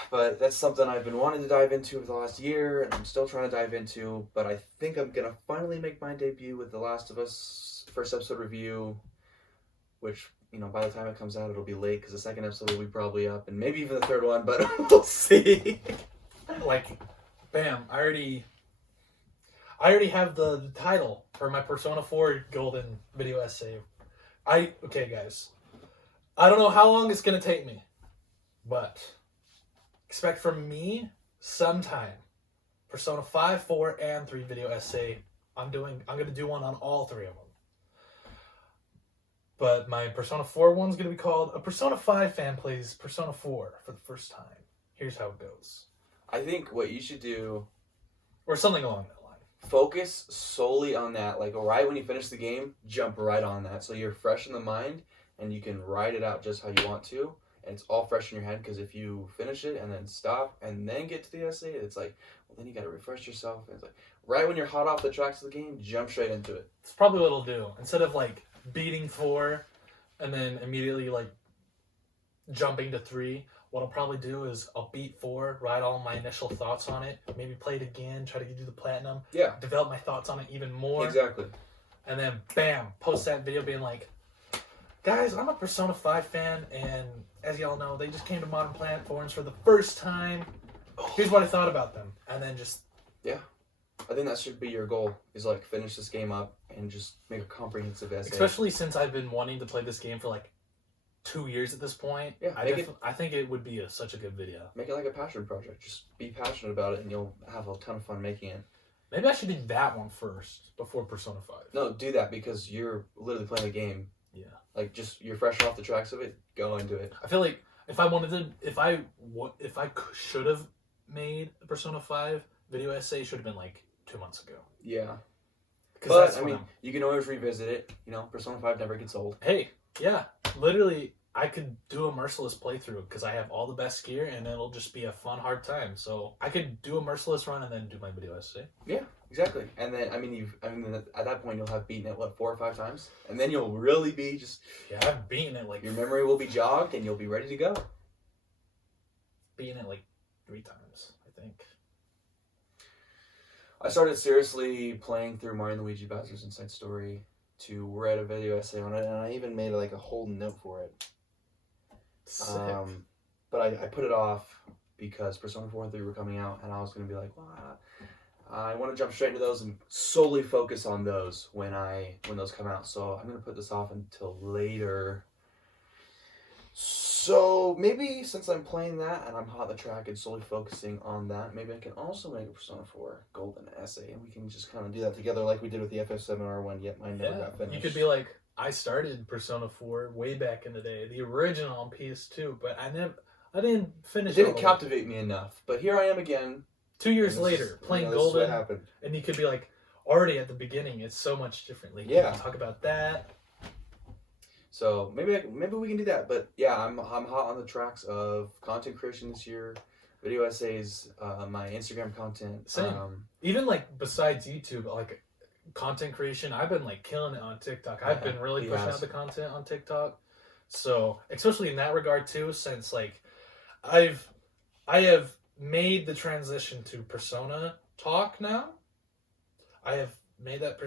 But that's something I've been wanting to dive into for the last year, and I'm still trying to dive into, but I think I'm going to finally make my debut with The Last of Us first episode review, which, by the time it comes out, it'll be late, because the second episode will be probably up, and maybe even the third one, but we'll see. Like, bam, I already have the title for my Persona 4 Golden video essay. Okay, guys. I don't know how long it's going to take me, but expect from me sometime Persona 5, 4, and 3 video essay. I'm going to do one on all 3 of them. But my Persona 4 one's going to be called A Persona 5 Fan Plays Persona 4 for the first time. Here's how it goes. I think what you should do, or something along that line. Focus solely on that. Like, right when you finish the game, jump right on that. So you're fresh in the mind, and you can write it out just how you want to. And it's all fresh in your head, because if you finish it and then stop and then get to the essay, it's like, well, then you got to refresh yourself. And it's like, right when you're hot off the tracks of the game, jump straight into it. It's probably what it'll do. Instead of, like, beating 4 and then immediately, like, jumping to 3, what I'll probably do is I'll beat 4, write all my initial thoughts on it, maybe play it again, try to do the platinum, develop my thoughts on it even more. Exactly. And then, bam, post that video being like, guys, I'm a Persona 5 fan, and as y'all know, they just came to Modern Planet forums for the first time. Here's what I thought about them. And then just... Yeah. I think that should be your goal, is like finish this game up and just make a comprehensive essay. Especially since I've been wanting to play this game for like 2 years at this point. Yeah, I think it would be such a good video. Make it like a passion project. Just be passionate about it, and you'll have a ton of fun making it. Maybe I should do that one first before Persona 5. No, do that, because you're literally playing a game. Yeah. Like, just you're fresh off the tracks of it. Go into it. I feel like if I should have made a Persona 5 video essay, should have been like 2 months ago. Yeah. But I mean, you can always revisit it. Persona 5 never gets old. Hey, yeah, literally, I could do a merciless playthrough because I have all the best gear, and it'll just be a fun, hard time. So I could do a merciless run and then do my video essay. Yeah, Exactly. And then at that point you'll have beaten it 4 or 5 times, and then you'll really be just Yeah, I've beaten it like your memory will be jogged and you'll be ready to go. beaten it like 3 times, I think. I started seriously playing through Mario and Luigi Bowser's Inside Story to write a video essay on it, and I even made like a whole note for it. Sick. But I put it off because Persona 4 and 3 were coming out, and I was going to be like, well, I want to jump straight into those and solely focus on those when those come out. So I'm going to put this off until later. So maybe since I'm playing that and I'm hot on the track and solely focusing on that, maybe I can also make a Persona 4 Golden essay, and we can just kind of do that together like we did with the FF7R1, yet mine never got finished. You could be like, I started Persona 4 way back in the day, the original on PS2, but I didn't finish it. Didn't captivate me enough, but here I am again. 2 years later, playing Golden. This is what happened. And you could be like, already at the beginning, it's so much differently. Yeah. Talk about that. So maybe we can do that. But yeah, I'm hot on the tracks of content creation this year, video essays, my Instagram content. Same. Even like besides YouTube, like content creation, I've been like killing it on TikTok. I've been really pushing out the content on TikTok. So especially in that regard too, since like I have made the transition to Persona talk now. I have made that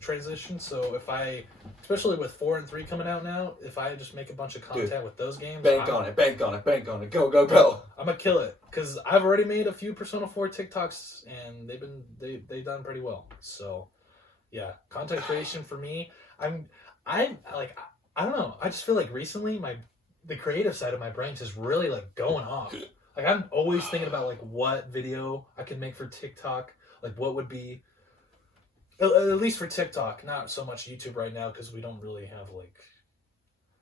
transition, so if I, especially with 4 and 3 coming out now, if I just make a bunch of content with those games, bank on it, go, I'm gonna kill it, because I've already made a few Persona 4 TikToks, and they've done pretty well. So yeah, content creation for me, I don't know, I just feel like recently the creative side of my brain is really like going off. Like I'm always thinking about like what video I could make for TikTok, like what would be, at least for TikTok, not so much YouTube right now, because we don't really have like,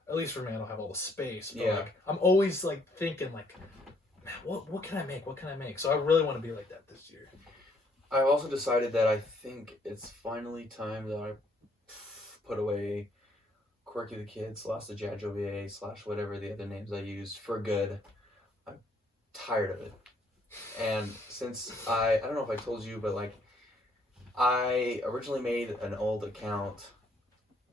at least for me, I don't have all the space. But like, I'm always like thinking like, man, what can I make? What can I make? So I really want to be like that this year. I've also decided that I think it's finally time that I put away Quirky the Kid / the Jaj OVA / whatever the other names I used for good. I'm tired of it. And since I don't know if I told you, but like, I originally made an old account,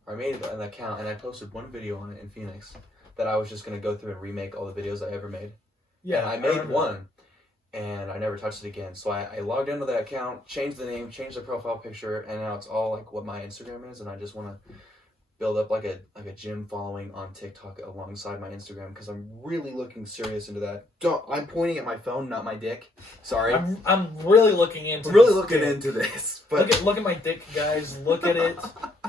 or I made an account and I posted one video on it in Phoenix that I was just going to go through and remake all the videos I ever made. Yeah, and I made one, and I never touched it again. So I logged into that account, changed the name, changed the profile picture, and now it's all like what my Instagram is, and I just want to build up like a gym following on TikTok alongside my Instagram, because I'm really looking serious into that. I'm pointing at my phone, not my dick. Sorry. I'm really looking into this. But look at my dick, guys. Look at it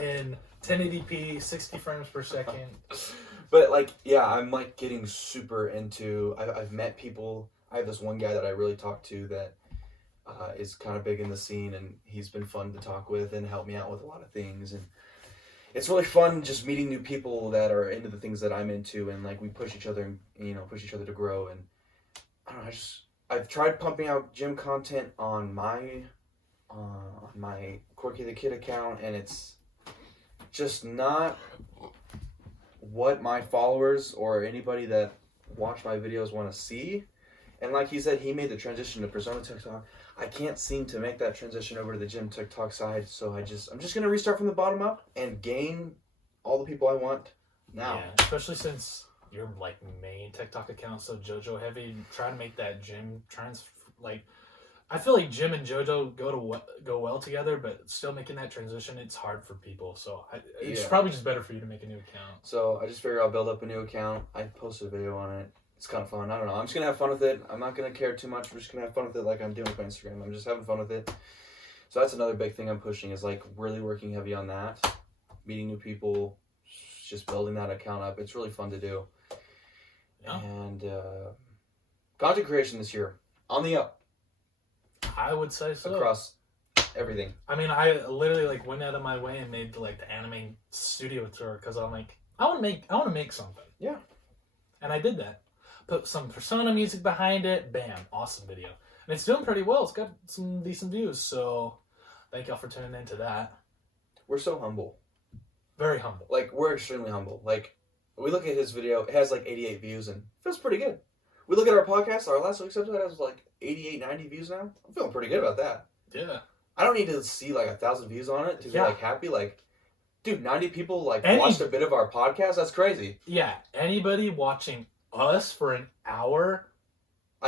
in 1080p, 60 frames per second. But like, yeah, I'm like getting super into. I've met people. I have this one guy that I really talk to that is kind of big in the scene, and he's been fun to talk with and help me out with a lot of things. And it's really fun just meeting new people that are into the things that I'm into, and like we push each other and push each other to grow. And I don't know, I've tried pumping out gym content on my Quirky the Kid account, and it's just not what my followers or anybody that watch my videos want to see. And like he said, he made the transition to Persona TikTok. I can't seem to make that transition over to the gym TikTok side, so I'm just gonna restart from the bottom up and gain all the people I want now. Yeah, especially since your like main TikTok account so JoJo heavy, trying to make that gym I feel like Jim and JoJo go well together, but still making that transition, it's hard for people. So it's probably just better for you to make a new account. So I just figured I'll build up a new account. I posted a video on it. It's kind of fun. I don't know. I'm just going to have fun with it. I'm not going to care too much. I'm just going to have fun with it like I'm doing with my Instagram. I'm just having fun with it. So that's another big thing I'm pushing, is like really working heavy on that. Meeting new people, just building that account up. It's really fun to do. Yeah. And content creation this year, on the up. I would say so. Across everything. I mean, I literally like went out of my way and made like the anime studio tour, because I'm like, I want to make something. Yeah. And I did that. Put some Persona music behind it. Bam. Awesome video. And it's doing pretty well. It's got some decent views. So thank y'all for tuning into that. We're so humble. Very humble. Like, we're extremely humble. Like, we look at his video. It has like 88 views and it feels pretty good. We look at our podcast. Our last week's episode has like 88, 90 views now. I'm feeling pretty good about that. Yeah. I don't need to see like 1,000 views on it to be like happy. Like, dude, 90 people like watched a bit of our podcast. That's crazy. Yeah, anybody watching us for an hour,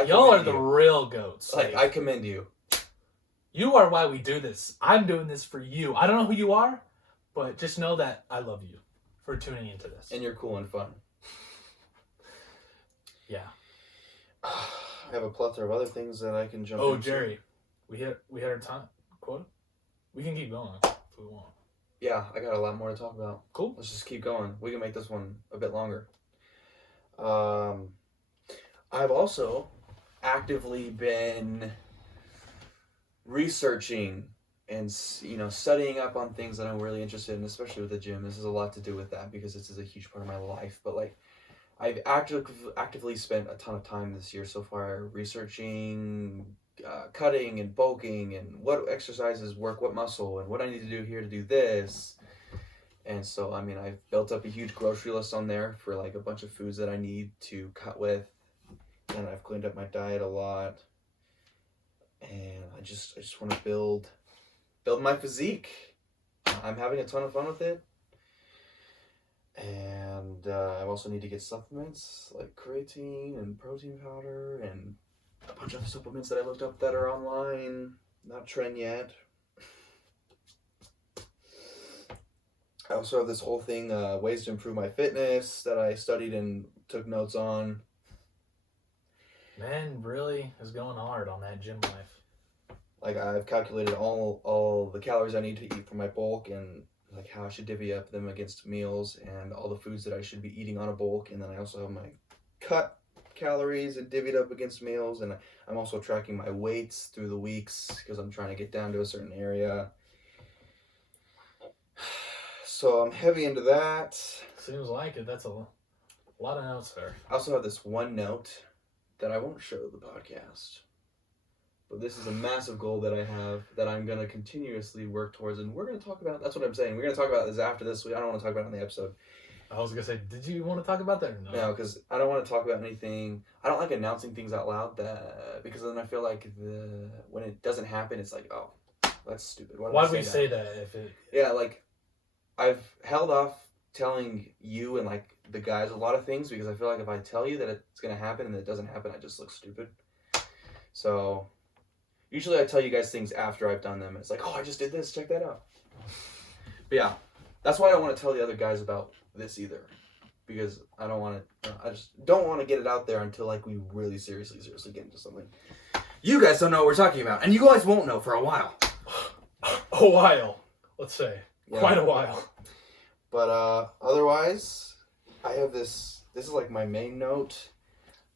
y'all are the real goats. Like, I commend you. You are why we do this. I'm doing this for you. I don't know who you are, but just know that I love you for tuning into this. And you're cool and fun. Yeah. I have a plethora of other things that I can jump into. Oh, Jerry, we hit our time quota. We can keep going if we want. Yeah, I got a lot more to talk about. Cool. Let's just keep going. We can make this one a bit longer. I've also actively been researching and studying up on things that I'm really interested in, especially with the gym. This has a lot to do with that because this is a huge part of my life. But like, I've actively spent a ton of time this year so far researching cutting and bulking and what exercises work what muscle and what I need to do here to do this. And so, I mean, I've built up a huge grocery list on there for like a bunch of foods that I need to cut with. And I've cleaned up my diet a lot. And I just want to build my physique. I'm having a ton of fun with it. And I also need to get supplements like creatine and protein powder and a bunch of other supplements that I looked up that are online. Not trend yet. I also have this whole thing, ways to improve my fitness, that I studied and took notes on. Man really is going hard on that gym life. Like, I've calculated all the calories I need to eat for my bulk and like how I should divvy up them against meals and all the foods that I should be eating on a bulk. And then I also have my cut calories and divvied up against meals. And I'm also tracking my weights through the weeks because I'm trying to get down to a certain area. So I'm heavy into that. Seems like it. That's a lot of notes there. I also have this one note that I won't show the podcast. But this is a massive goal that I have that I'm going to continuously work towards. And we're going to talk about, that's what I'm saying. We're going to talk about this after this. I don't want to talk about it in the episode. I was going to say, did you want to talk about that or no? No, because I don't want to talk about anything. I don't like announcing things out loud because then I feel like when it doesn't happen, it's like, oh, that's stupid. Why would we say that if it... Yeah, like, I've held off telling you and like the guys a lot of things because I feel like if I tell you that it's going to happen and it doesn't happen, I just look stupid. So... usually I tell you guys things after I've done them. It's like, oh, I just did this. Check that out. But yeah, that's why I don't want to tell the other guys about this either. Because I just don't want to get it out there until like we really seriously get into something. You guys don't know what we're talking about. And you guys won't know for a while. A while. Let's say. Yeah. Quite a while. But otherwise, I have this is like my main note.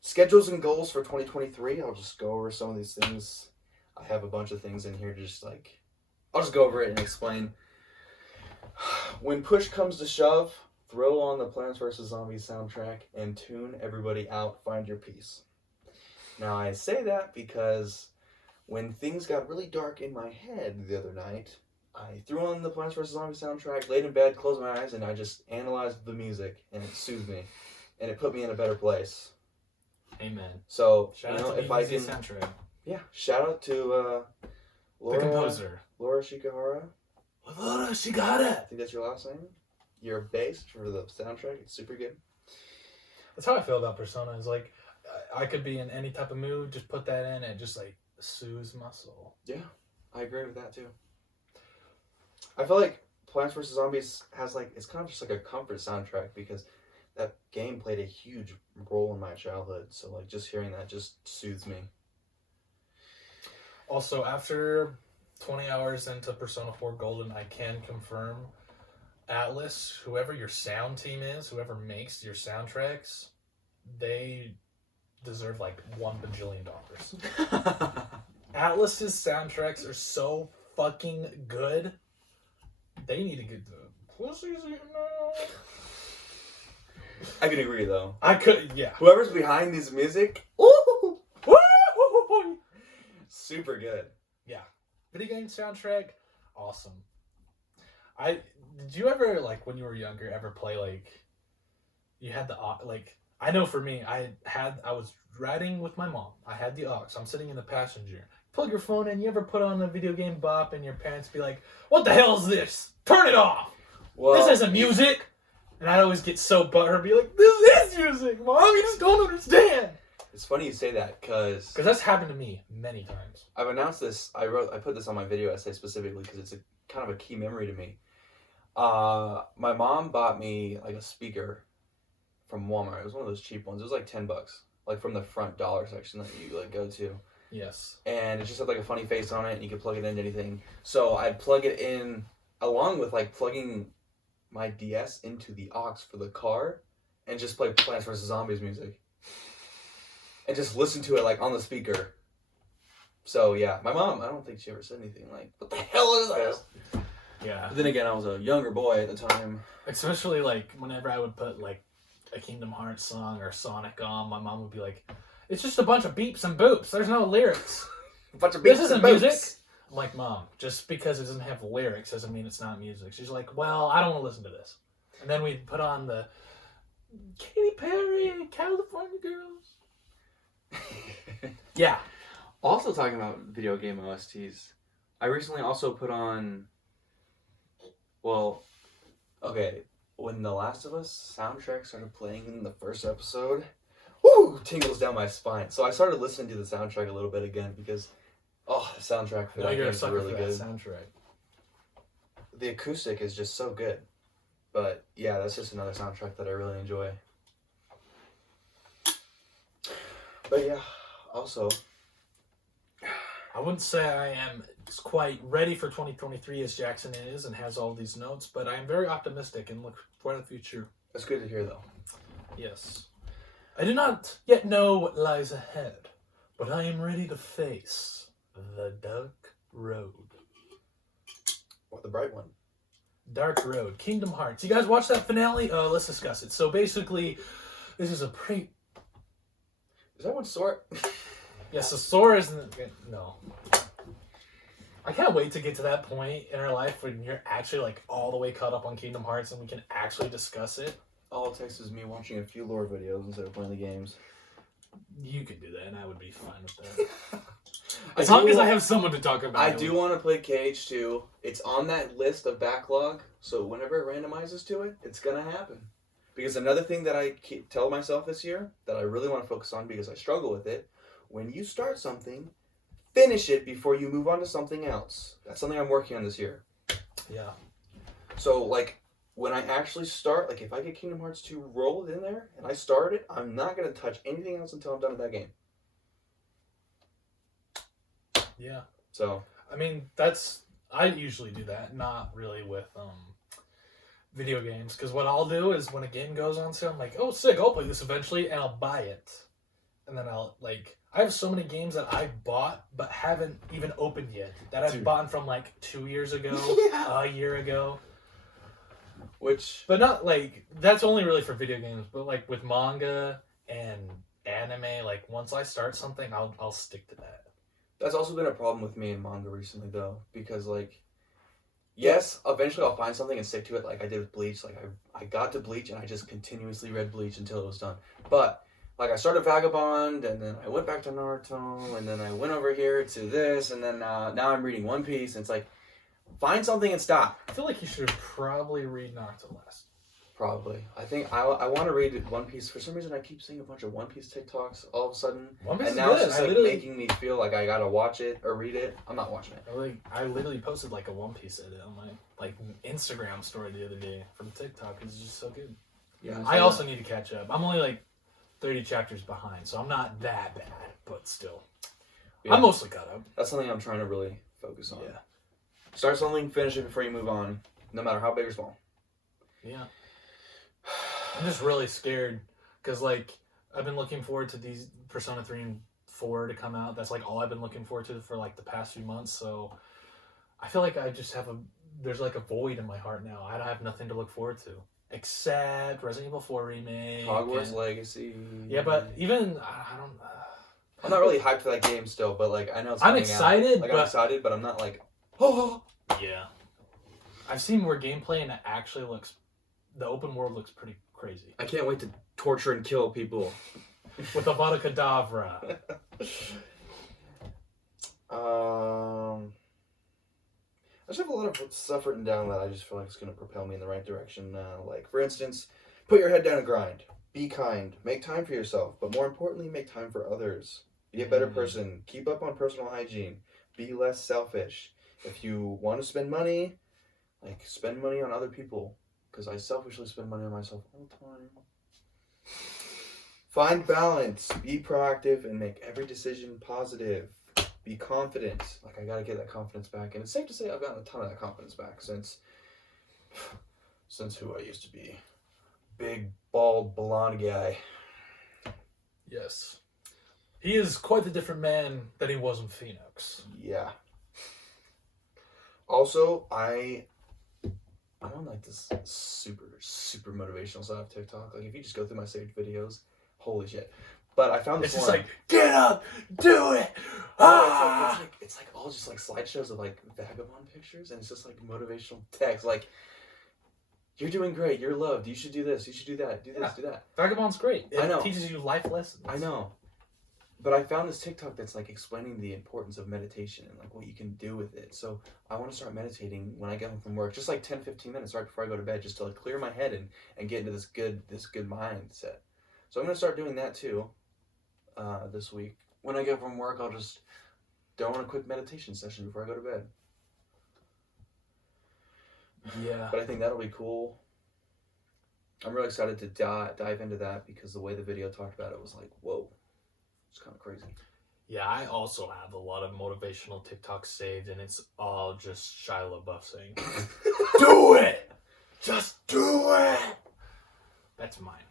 Schedules and goals for 2023. I'll just go over some of these things. I have a bunch of things in here to just like, I'll just go over it and explain. When push comes to shove, throw on the Plants vs. Zombies soundtrack and tune everybody out, find your peace. Now I say that because when things got really dark in my head the other night, I threw on the Plants vs. Zombies soundtrack, laid in bed, closed my eyes, and I just analyzed the music and it soothed me and it put me in a better place. Amen. So, shout out to if I can... soundtrack. Yeah, shout out to Laura, the composer. Laura Shikahara. Laura Shikahara! I think that's your last name. You're bass for the soundtrack. It's super good. That's how I feel about Persona. Is like, I could be in any type of mood, just put that in and just like soothes my soul. Yeah, I agree with that too. I feel like Plants vs. Zombies has like, it's kind of just like a comfort soundtrack because that game played a huge role in my childhood. So like just hearing that just soothes me. Also, after 20 hours into Persona 4 Golden, I can confirm Atlas, whoever your sound team is, whoever makes your soundtracks, they deserve like $1 bajillion. Atlas's soundtracks are so fucking good. They need to get the pussies eaten out. I can agree though. Yeah. Whoever's behind this music, ooh, woo, super good. Yeah. Video game soundtrack, awesome. Did you ever, like, when you were younger, ever play, like, you had the, like, I know for me, I was riding with my mom. I had the aux. I'm sitting in the passenger. Plug your phone in. You ever put on a video game bop and your parents be like, "What the hell is this? Turn it off. This isn't music." And I'd always get so butthurt, be like, "This is music, Mom. You just don't understand." It's funny you say that because that's happened to me many times. I've announced this. I put this on my video essay specifically because it's a kind of a key memory to me. My mom bought me like a speaker from Walmart. It was one of those cheap ones. It was like $10, like from the front dollar section that you like go to. Yes. And it just had like a funny face on it, and you could plug it into anything. So I'd plug it in along with like plugging my DS into the aux for the car, and just play Plants vs Zombies music, and just listen to it like on the speaker. So yeah, my mom, I don't think she ever said anything like, "What the hell is this?" Yeah. But then again, I was a younger boy at the time. Especially like whenever I would put like a Kingdom Hearts song or Sonic on, my mom would be like, "It's just a bunch of beeps and boops. There's no lyrics. A bunch of This beats isn't and boops." music." I'm like, "Mom, just because it doesn't have lyrics doesn't mean it's not music." She's like, "Well, I don't want to listen to this." And then we'd put on the Katy Perry, California Girls. Yeah. Also talking about video game OSTs, I recently also put on, well, okay, when The Last of Us soundtrack started playing in the first episode, whoo, tingles down my spine. So I started listening to the soundtrack a little bit again because, oh, the soundtrack for that game is really good. Soundtrack. The acoustic is just so good. But yeah, that's just another soundtrack that I really enjoy. But yeah, also, I wouldn't say I am quite ready for 2023 as Jackson is and has all these notes, but I am very optimistic and look for the future. that's good to hear though. Yes. I do not yet know what lies ahead, but I am ready to face the dark road. Or the bright one. Dark Road, Kingdom Hearts. You guys watch that finale? Let's discuss it. So basically, this is a Is that one Sora? Yes, the Sora is no. I can't wait to get to that point in our life when you're actually like all the way caught up on Kingdom Hearts and we can actually discuss it. All it takes is me watching a few lore videos instead of playing the games. You could do that, and I would be fine with that. As long as I have someone to talk about. I do want to play KH2. It's on that list of backlog, so whenever it randomizes to it, it's going to happen. Because another thing that I tell myself this year that I really want to focus on because I struggle with it, when you start something, finish it before you move on to something else. That's something I'm working on this year. Yeah. So, like, when I actually start, like, if I get Kingdom Hearts 2 rolled in there and I start it, I'm not going to touch anything else until I'm done with that game. Yeah. So, I mean, I usually do that, not really with video games, because what I'll do is when a game goes on sale, I'm like, oh, sick, I'll play this eventually, and I'll buy it. And then I have so many games that I bought but haven't even opened yet, that I've bought from like 2 years ago, a year ago. But not like, that's only really for video games, but like with manga and anime, like once I start something, I'll stick to that. That's also been a problem with me in manga recently, though, because, like, yes, eventually I'll find something and stick to it, like I did with Bleach. Like, I got to Bleach, and I just continuously read Bleach until it was done. But, like, I started Vagabond, and then I went back to Naruto, and then I went over here to this, and then now I'm reading One Piece, and it's like, find something and stop. I feel like you should probably read Naruto last. Probably. I think I want to read One Piece. For some reason, I keep seeing a bunch of One Piece TikToks all of a sudden. One Piece and is now good. it's just making me feel like I gotta watch it or read it. I'm not watching it. I literally posted like a One Piece edit on my Instagram story the other day from TikTok. It's just so good. Yeah. I also need to catch up. I'm only like 30 chapters behind, so I'm not that bad, but still. Yeah. I'm mostly caught up. That's something I'm trying to really focus on. Yeah. Start something, finish it before you move on, no matter how big or small. Yeah. I'm just really scared because, like, I've been looking forward to these Persona 3 and 4 to come out. That's, like, all I've been looking forward to for, like, the past few months. So I feel like I just have there's, like, a void in my heart now. I have nothing to look forward to except Resident Evil 4 Remake. Hogwarts Legacy. Yeah, but even, I don't I'm not really hyped for that game still, but, like, I know it's I'm coming excited, out. Like, I'm excited, but I'm not, like, oh. Yeah. I've seen more gameplay and it actually the open world looks pretty crazy. I can't wait to torture and kill people. With Avada Kedavra. I just have a lot of stuff written down that I just feel like it's going to propel me in the right direction. Like, for instance, put your head down and grind. Be kind. Make time for yourself. But more importantly, make time for others. Be a better person. Keep up on personal hygiene. Be less selfish. If you want to spend money, like, spend money on other people. Because I selfishly spend money on myself all the time. Find balance. Be proactive and make every decision positive. Be confident. Like, I gotta get that confidence back. And it's safe to say I've gotten a ton of that confidence back since who I used to be. Big, bald, blonde guy. Yes. He is quite a different man than he was in Phoenix. Yeah. Also, I'm on like this super motivational side of TikTok. Like, if you just go through my saved videos, holy shit. But I found this It's one. just like, get up, do it. It's like all just like slideshows of like vagabond pictures, and it's just like motivational text. Like, you're doing great, you're loved, you should do this, you should do that, do this, do that. Vagabond's great. I know. It teaches you life lessons. I know. But I found this TikTok that's like explaining the importance of meditation and like what you can do with it. So I want to start meditating when I get home from work, just like 10-15 minutes right before I go to bed, just to like clear my head and get into this good mindset. So I'm gonna start doing that too. This week. When I get from work, I'll just throw in a quick meditation session before I go to bed. Yeah. But I think that'll be cool. I'm really excited to dive into that because the way the video talked about it was like, whoa, it's kind of crazy. Yeah, I also have a lot of motivational TikToks saved, and it's all just Shia LaBeouf saying, "Do it, just do it." That's mine.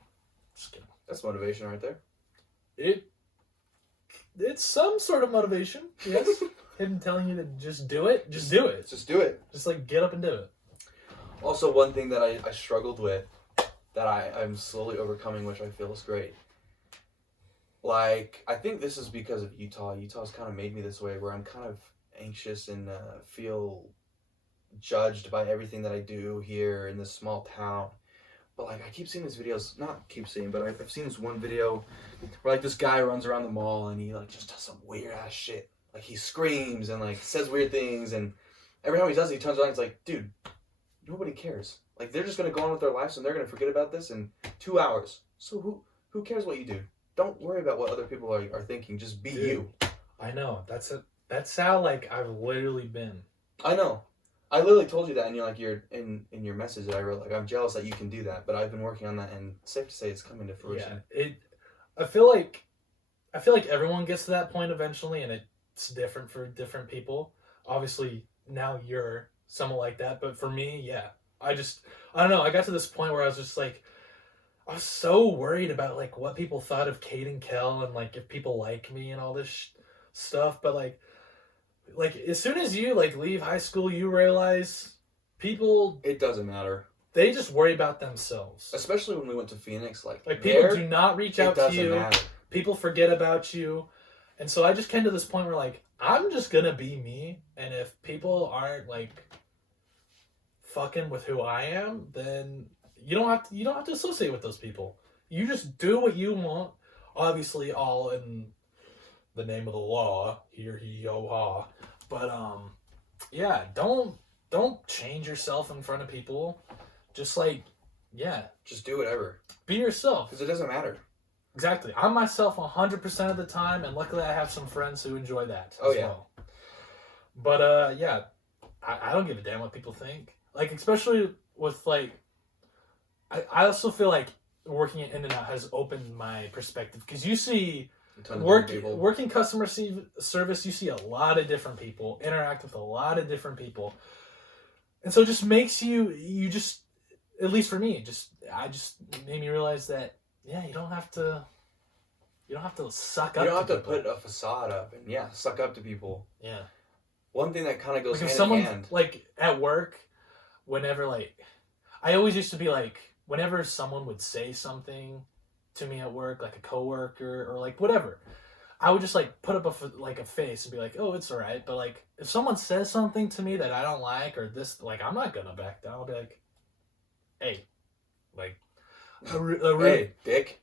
Just kidding. That's motivation right there. It's some sort of motivation, yes. Him telling you to just do it, just do it. Just do it. Just like get up and do it. Also, one thing that I struggled with that I'm slowly overcoming, which I feel is great. Like, I think this is because of Utah. Utah's kind of made me this way where I'm kind of anxious and feel judged by everything that I do here in this small town. But like, I keep seeing these videos, not keep seeing, but I've seen this one video where like this guy runs around the mall and he like just does some weird ass shit. Like, he screams and like says weird things, and every time he does it, he turns around and it's like, dude, nobody cares. Like, they're just gonna go on with their lives and they're gonna forget about this in 2 hours. So who cares what you do? Don't worry about what other people are thinking. Just be you. I know. That's how like I've literally been. I know. I literally told you that, and you're in your message that I wrote. Like, I'm jealous that you can do that, but I've been working on that, and it's safe to say it's coming to fruition. Yeah, I feel like everyone gets to that point eventually, and it's different for different people. Obviously, now you're someone like that, but for me, yeah, I don't know. I got to this point where I was just like, I was so worried about like what people thought of Kate and Kel, and like if people like me and all this stuff, but like as soon as you like leave high school, you realize people, It doesn't matter. they just worry about themselves. Especially when we went to Phoenix, like people do not reach out to doesn't you. matter. People forget about you. And so I just came to this point where like, I'm just gonna be me, and if people aren't like fucking with who I am, then you don't have to associate with those people. You just do what you want, obviously all in the name of the law, hear he ho ha. But yeah, don't change yourself in front of people. Just like, yeah, Just do whatever. be yourself. Because it doesn't matter. Exactly. I'm myself 100% of the time, and luckily I have some friends who enjoy that Oh, as yeah. well. But yeah, I don't give a damn what people think. Like, especially with like, I also feel like working at In-N-Out has opened my perspective, because you see working customer service, you see a lot of different people, interact with a lot of different people, and so it just makes you just, at least for me, I just made me realize that you don't have to suck up. You don't have to people. put a facade up and suck up to people. Yeah. One thing that kind of goes Like if hand someone in hand. like at work, whenever like, I always used to be like, whenever someone would say something to me at work, like a coworker or like whatever, I would just like put up a face and be like, oh, it's all right. But like if someone says something to me that I don't like, or this, like, I'm not gonna back down. I'll be like, hey, like, a rude, Hey, dick.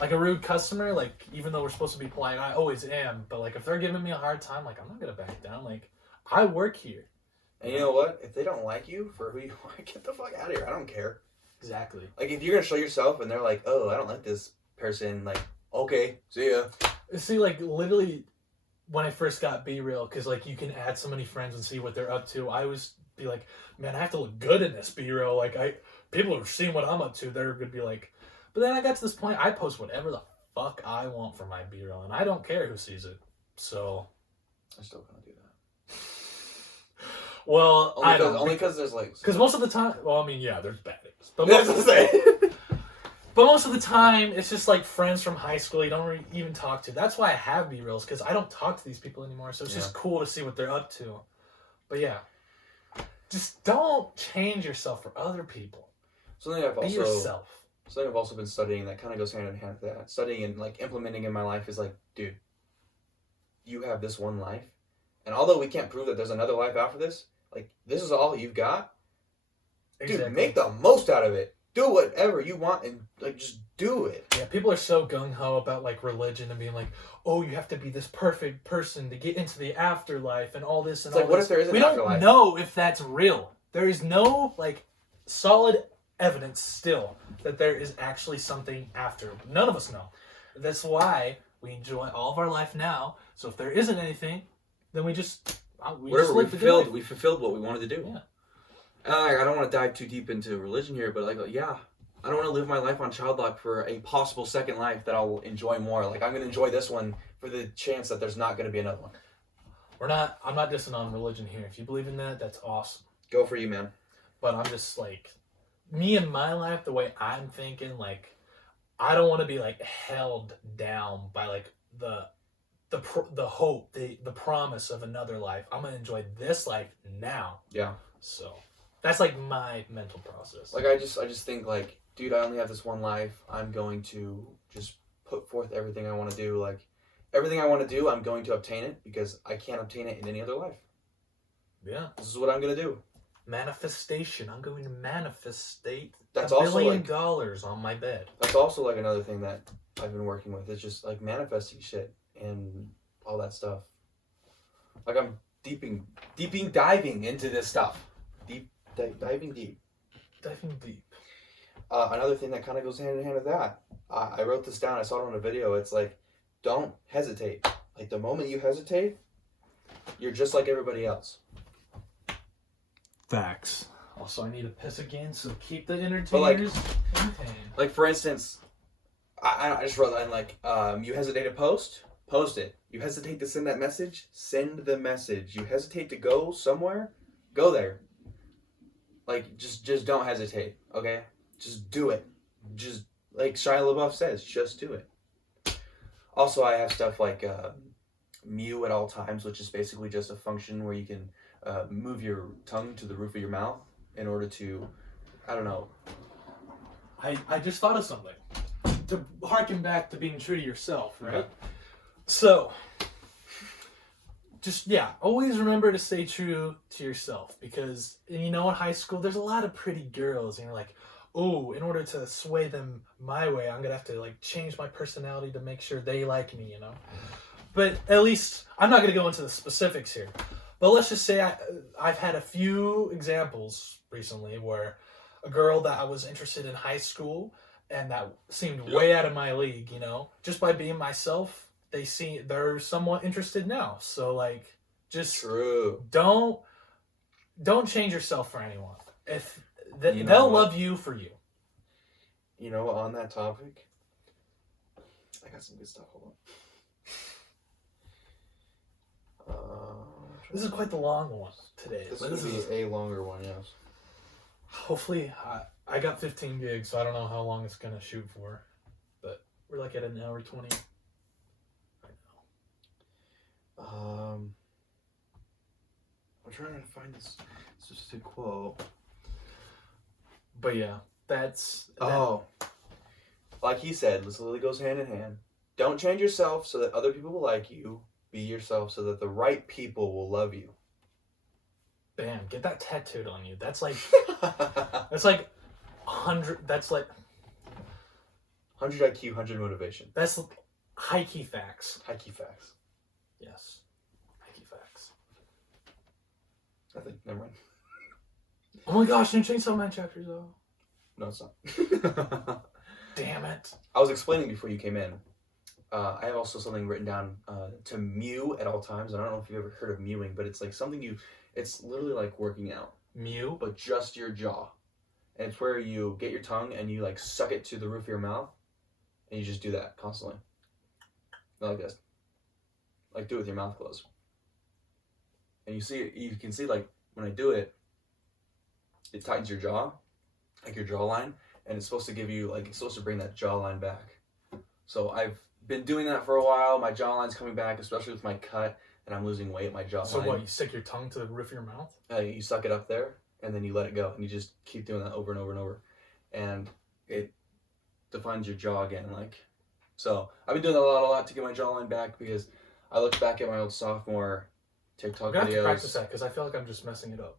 like a rude customer, like, even though we're supposed to be polite, I always am, but, like, if they're giving me a hard time, like, I'm not gonna back down. Like, I work here. And you know what? If they don't like you for who you are, get the fuck out of here. I don't care. Exactly. Like, if you're gonna show yourself and they're like, oh, I don't like this person, like, okay, see ya. See, like, literally, when I first got Be Real, because, like, you can add so many friends and see what they're up to, I always be like, man, I have to look good in this Be Real. Like, people are seeing what I'm up to, they're gonna be like, but then I got to this point, I post whatever the fuck I want for my B roll, and I don't care who sees it. So I still gonna do that. Well, only because there's like because most of the time, well, I mean, yeah, there's bad eggs, but that's what I'm saying. but most of the time, it's just like friends from high school you don't even talk to. That's why I have B reels, because I don't talk to these people anymore. So it's just cool to see what they're up to. But yeah, just don't change yourself for other people. Something I've Be also yourself. Something I've also been studying that kind of goes hand in hand with that. Studying and like implementing in my life is like, dude, you have this one life, and although we can't prove that there's another life after this, like this is all you've got. Exactly. Dude, make the most out of it. Do whatever you want and like just do it. Yeah, people are so gung ho about like religion and being like, oh, you have to be this perfect person to get into the afterlife and all this and all like, what this. if there is an we afterlife? don't know if that's real. There is no like solid evidence still that there is actually something after. None of us know. That's why we enjoy all of our life now. So if there isn't anything, then we just we fulfilled what we wanted to do. Yeah. I don't want to dive too deep into religion here, but like, yeah, I don't want to live my life on child lock for a possible second life that I'll enjoy more. Like, I'm going to enjoy this one for the chance that there's not going to be another one. I'm not dissing on religion here. If you believe in that, that's awesome. Go for you, man. But I'm just like, me and my life, the way I'm thinking, like, I don't want to be like held down by like the hope, the promise of another life. I'm going to enjoy this life now. Yeah. So that's like my mental process. Like, I just think like, dude, I only have this one life. I'm going to just put forth everything I want to do. Like, everything I want to do, I'm going to obtain it because I can't obtain it in any other life. Yeah. This is what I'm going to do. Manifestation. I'm going to manifestate that's $1 also billion like, on my bed. That's also like another thing that I've been working with. It's just like manifesting shit and all that stuff. Like, I'm diving into this stuff. Diving deep. Diving deep. Another thing that kind of goes hand in hand with that. I wrote this down. I saw it on a video. It's like, don't hesitate. Like, the moment you hesitate, you're just like everybody else. Facts. Also, I need to piss again, so keep the entertainers entertained. Like, for instance, I just wrote that, like, you hesitate to post it. You hesitate to send that message, send the message. You hesitate to go somewhere, go there. Like, just don't hesitate, okay? Just do it. Just, like Shia LaBeouf says, just do it. Also, I have stuff like mew at all times, which is basically just a function where you can move your tongue to the roof of your mouth in order to, I don't know. I just thought of something. To harken back to being true to yourself, right? So, just, yeah, always remember to stay true to yourself, because, you know, in high school, there's a lot of pretty girls, and you're like, oh, in order to sway them my way, I'm going to have to, like, change my personality to make sure they like me, you know? But at least, I'm not going to go into the specifics here, but let's just say I've had a few examples recently where a girl that I was interested in high school and that seemed way out of my league, you know, just by being myself, they're somewhat interested now. So, like, just don't change yourself for anyone. If they'll love you for you. You know, on that topic, I got some good stuff. Hold on. This is quite the long one today. This is a longer one, yes. Hopefully, I got 15 gigs, so I don't know how long it's gonna shoot for, but we're like at an hour 20. I'm trying to find this specific quote. But yeah, like he said, this literally goes hand in hand. Don't change yourself so that other people will like you. Be yourself so that the right people will love you. Bam, get that tattooed on you. That's like, that's like 100, that's like, 100 IQ, 100 motivation. That's high key facts. High key facts. Yes. High key facts. I think, never mind. Oh my gosh, new Chainsaw Man chapters though. No, it's not. Damn it. I was explaining before you came in. I have also something written down to mew at all times. I don't know if you've ever heard of mewing, but it's like something it's literally like working out. Mew? But just your jaw. And it's where you get your tongue and you like suck it to the roof of your mouth. And you just do that constantly. Not like this. Like do it with your mouth closed. And you can see like when I do it, it tightens your jaw, like your jawline, and it's supposed to give you like, it's supposed to bring that jawline back. So I've been doing that for a while. My jawline's coming back, especially with my cut, and I'm losing weight. My jawline. So what? You stick your tongue to the roof of your mouth? You suck it up there, and then you let it go, and you just keep doing that over and over and over, and it defines your jaw again. Like, so I've been doing that a lot to get my jawline back because I looked back at my old sophomore TikTok I have videos. to practice that because I feel like I'm just messing it up.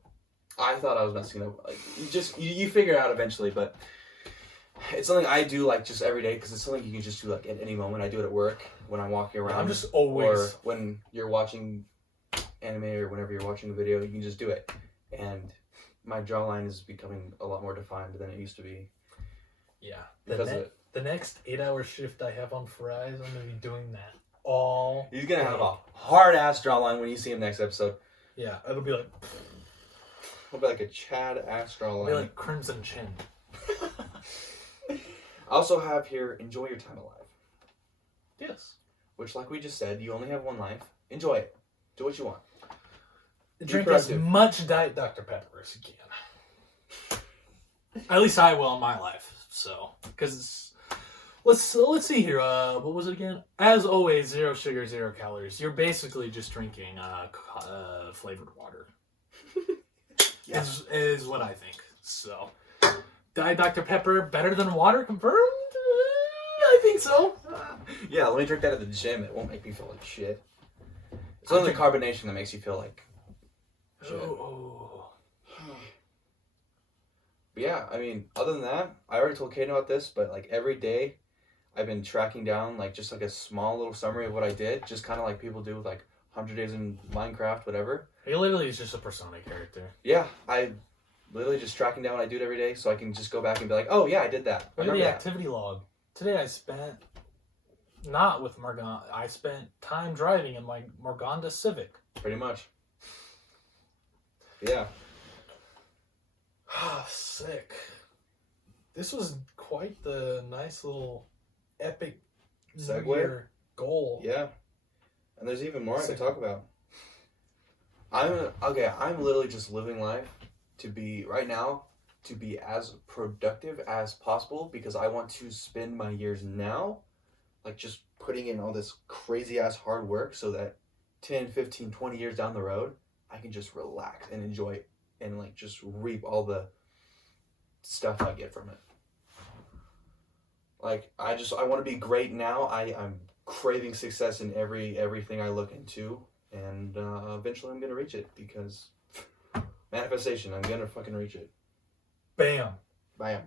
I thought I was messing it up. Like you figure it out eventually, but it's something I do like just every day because it's something you can just do like at any moment. I do it at work when I'm walking around. I'm just always. Or when you're watching anime or whenever you're watching a video, you can just do it. And my jawline is becoming a lot more defined than it used to be. Yeah. Because of it. The next 8-hour shift I have on Fry's, I'm gonna be doing that all. He's gonna have a hard ass jawline when you see him next episode. Yeah, it'll be like. It'll be like a Chad ass jawline. It'll be like Crimson Chin. I also have here, enjoy your time alive. Yes. Which, like we just said, you only have one life. Enjoy it. Do what you want. Drink as much Diet Dr. Pepper as you can. At least I will in my life. So, because let's see here. What was it again? As always, 0 sugar, 0 calories. You're basically just drinking flavored water. Yeah. Is what I think. So, Diet Dr. Pepper better than water confirmed? I think so. Yeah, let me drink that at the gym. It won't make me feel like shit. It's only the carbonation that makes you feel like shit. Oh. But yeah, I mean, other than that, I already told Kate about this, but like every day I've been tracking down like just like a small little summary of what I did, just kind of like people do with like 100 days in Minecraft, whatever. He literally is just a Persona character. Yeah, I literally just tracking down what I do every day so I can just go back and be like, oh yeah, I did that. Look at the activity log. Today I spent, not with Morgana, I spent time driving in my Morgana Civic. Pretty much. Yeah. Sick. This was quite the nice little epic segue goal. Yeah. And there's even more I can talk about. I'm literally just living life to be as productive as possible because I want to spend my years now like just putting in all this crazy ass hard work so that 10, 15, 20 years down the road, I can just relax and enjoy it and like just reap all the stuff I get from it. Like I want to be great now. I'm craving success in everything I look into, and eventually I'm gonna reach it because manifestation. I'm gonna fucking reach it. Bam. Bam.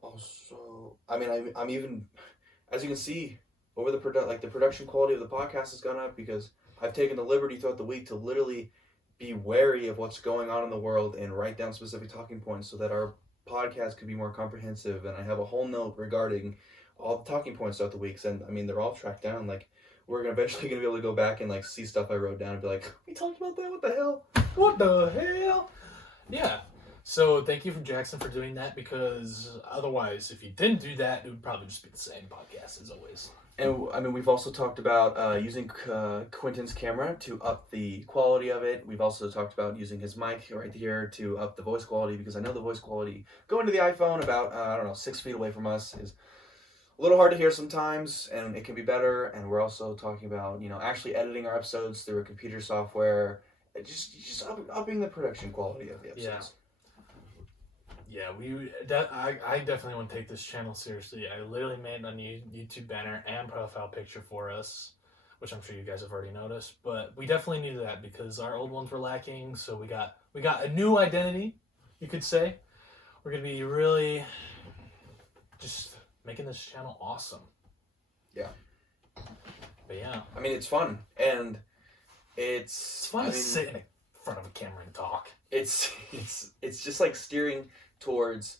Also, I mean, I'm even, as you can see, over the production quality of the podcast has gone up because I've taken the liberty throughout the week to literally be wary of what's going on in the world and write down specific talking points so that our podcast could be more comprehensive. And I have a whole note regarding all the talking points throughout the weeks, and I mean they're all tracked down. Like we're eventually gonna be able to go back and like see stuff I wrote down and be like, we talked about that. What the hell? What the hell? Yeah. So thank you for Jackson for doing that because otherwise, if you didn't do that, it would probably just be the same podcast as always. And I mean, we've also talked about using Quentin's camera to up the quality of it. We've also talked about using his mic right here to up the voice quality because I know the voice quality going to the iPhone about 6 feet away from us is a little hard to hear sometimes, and it can be better. And we're also talking about actually editing our episodes through a computer software, just upping the production quality of the episodes. Yeah, I definitely want to take this channel seriously. I literally made a new YouTube banner and profile picture for us, which I'm sure you guys have already noticed. But we definitely needed that because our old ones were lacking. So we got a new identity, you could say. We're gonna be really just making this channel awesome. Yeah. But yeah. I mean, it's fun. And It's fun to sit in front of a camera and talk. It's just like steering towards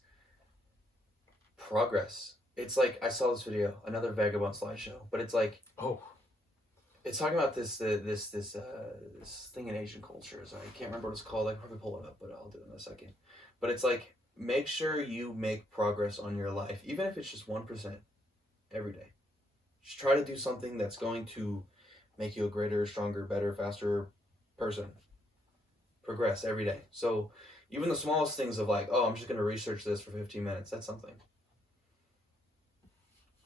progress. It's like, I saw this video, another Vagabond slideshow, but it's like, it's talking about this thing in Asian cultures. I can't remember what it's called. I can probably pull it up, but I'll do it in a second. But it's like, make sure you make progress on your life, even if it's just 1% every day. Just try to do something that's going to make you a greater, stronger, better, faster person. Progress every day. So even the smallest things of like, oh, I'm just going to research this for 15 minutes. That's something.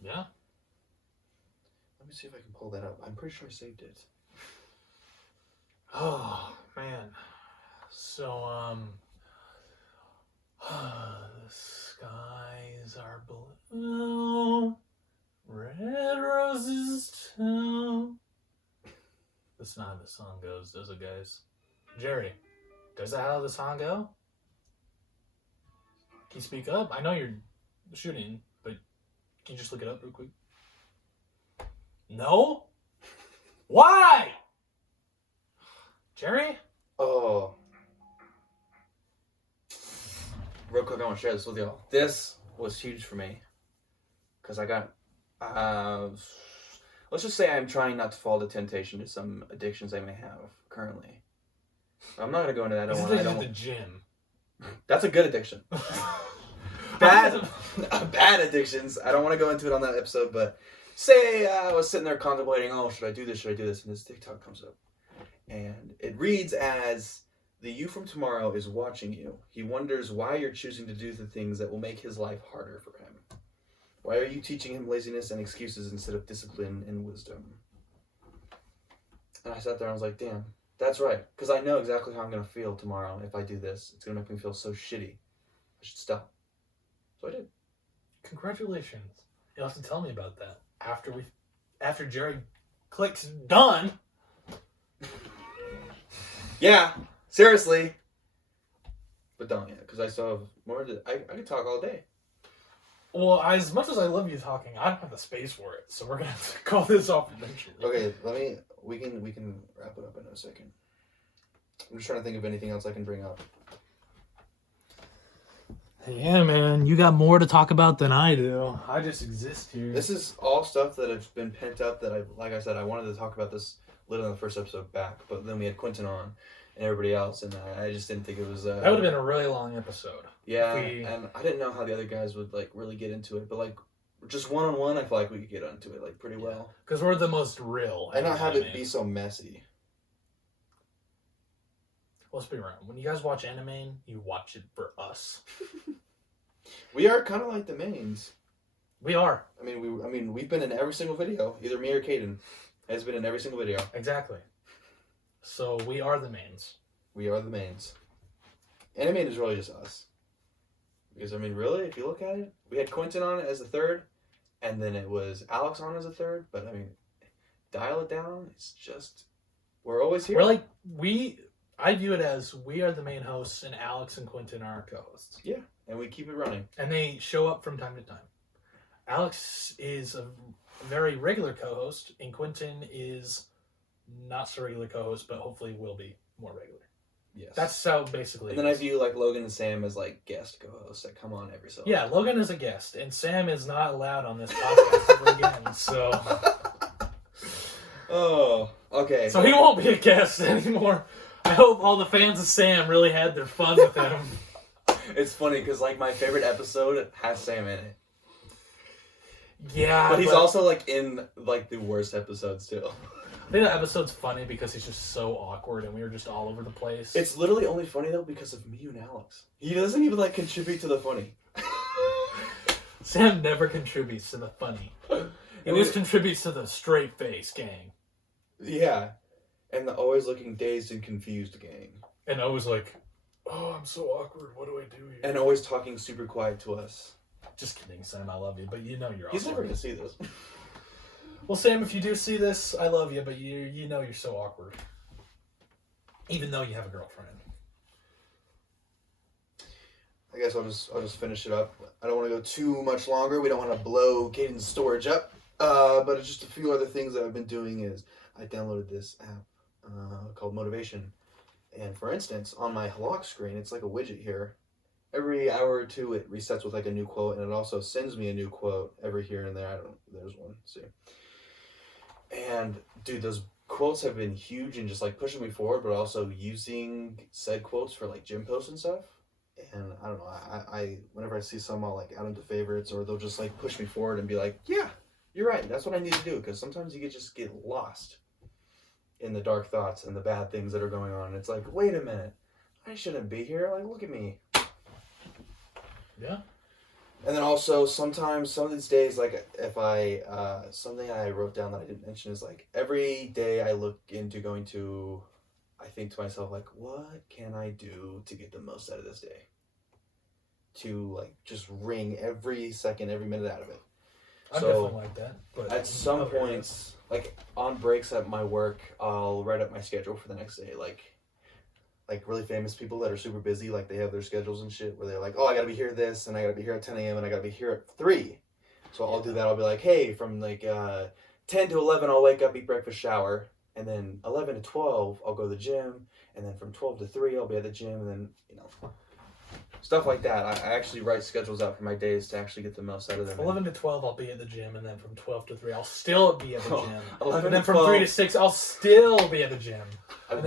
Yeah. Let me see if I can pull that up. I'm pretty sure I saved it. Oh, man. So, the skies are blue, red roses too. That's not how the song goes, does it, guys? Jerry, does that how the song go? Can you speak up? I know you're shooting, but can you just look it up real quick? No? Why? Jerry? Oh. Real quick, I want to share this with y'all. This was huge for me. Because I got... let's just say I'm trying not to fall to temptation to some addictions I may have currently. I'm not going to go into that. I don't want the gym. That's a good addiction. Bad addictions. I don't want to go into it on that episode, but say I was sitting there contemplating, oh, should I do this? And this TikTok comes up. And it reads as, the you from tomorrow is watching you. He wonders why you're choosing to do the things that will make his life harder for him. Why are you teaching him laziness and excuses instead of discipline and wisdom? And I sat there and I was like, damn, that's right. Because I know exactly how I'm going to feel tomorrow if I do this. It's going to make me feel so shitty. I should stop. So I did. Congratulations. You'll have to tell me about that after Jerry clicks done. Yeah, seriously. But don't yet, because I still have more to... I could talk all day. Well, as much as I love you talking, I don't have the space for it, so we're gonna have to call this off eventually. Okay, we can wrap it up in a second. I'm just trying to think of anything else I can bring up. Yeah, man, you got more to talk about than I do. I just exist here. This is all stuff that has been pent up that like I said, I wanted to talk about this literally in the first episode back, but then we had Quentin on and everybody else, and I just didn't think it was... that would have been a really long episode. Yeah, and I didn't know how the other guys would like really get into it, but like just one-on-one, I feel like we could get into it like pretty well. Because we're the most real. And not have it be so messy. Let's be real. When you guys watch Animane, you watch it for us. We are kind of like the mains. We are. I mean, we've been in every single video. Either me or Caden has been in every single video. Exactly. So we are the mains. We are the mains. Animane is really just us. Because, I mean, really, if you look at it, we had Quentin on as a third, and then it was Alex on as a third, but, I mean, dial it down, it's just, we're always here. We're like, I view it as we are the main hosts, and Alex and Quentin are our co-hosts. Yeah, and we keep it running. And they show up from time to time. Alex is a very regular co-host, and Quentin is not so regular co-host, but hopefully will be more regular. Yes. That's how basically. And then I view like Logan and Sam as like guest co-hosts that come on every so often. Yeah, Logan is a guest, and Sam is not allowed on this podcast ever again. So. Oh, okay. So he won't be a guest anymore. I hope all the fans of Sam really had their fun with him. It's funny because like my favorite episode has Sam in it. Yeah, but he's also like in like the worst episodes too. I think that episode's funny because he's just so awkward and we were just all over the place. It's literally only funny though because of me and Alex. He doesn't even like contribute to the funny. Sam never contributes to the funny. He always contributes to the straight face gang. Yeah. And the always looking dazed and confused gang. And always like, oh, I'm so awkward. What do I do here? And always talking super quiet to us. Just kidding, Sam. I love you, but you know you're awkward. He's never going to see this. Well, Sam, if you do see this, I love you, but you know you're so awkward. Even though you have a girlfriend. I guess I'll just finish it up. I don't want to go too much longer. We don't want to blow Caden's storage up. But it's just a few other things that I've been doing is I downloaded this app called Motivation. And for instance, on my lock screen, it's like a widget here. Every hour or two, it resets with like a new quote, and it also sends me a new quote every here and there. I don't know. There's one. Let's see. And dude, those quotes have been huge and just like pushing me forward, but also using said quotes for like gym posts and stuff. And I don't know. I whenever I see some, I'll like add them to favorites, or they'll just like push me forward and be like, yeah, you're right. That's what I need to do, because sometimes you just get lost in the dark thoughts and the bad things that are going on. It's like, wait a minute, I shouldn't be here. Like, look at me. Yeah. And then also sometimes some of these days, like if I something I wrote down that I didn't mention is like every day I look into going to, I think to myself like, what can I do to get the most out of this day? To like just wring every second, every minute out of it. I'm definitely like that. But at some points, like on breaks at my work, I'll write up my schedule for the next day. Like really famous people that are super busy, like they have their schedules and shit where they're like, oh, I gotta be here this, and I gotta be here at 10 a.m. and I gotta be here at 3. So I'll do that. I'll be like, hey, from like 10 to 11, I'll wake up, eat breakfast, shower, and then 11 to 12, I'll go to the gym, and then from 12 to 3, I'll be at the gym, and then, you know, stuff like that. I actually write schedules out for my days to actually get the most out of them. 11 to 12, I'll be at the gym, and then from 12 to 3, I'll still be at the gym. 11 and then to from 12. 3 to 6, I'll still be at the gym. And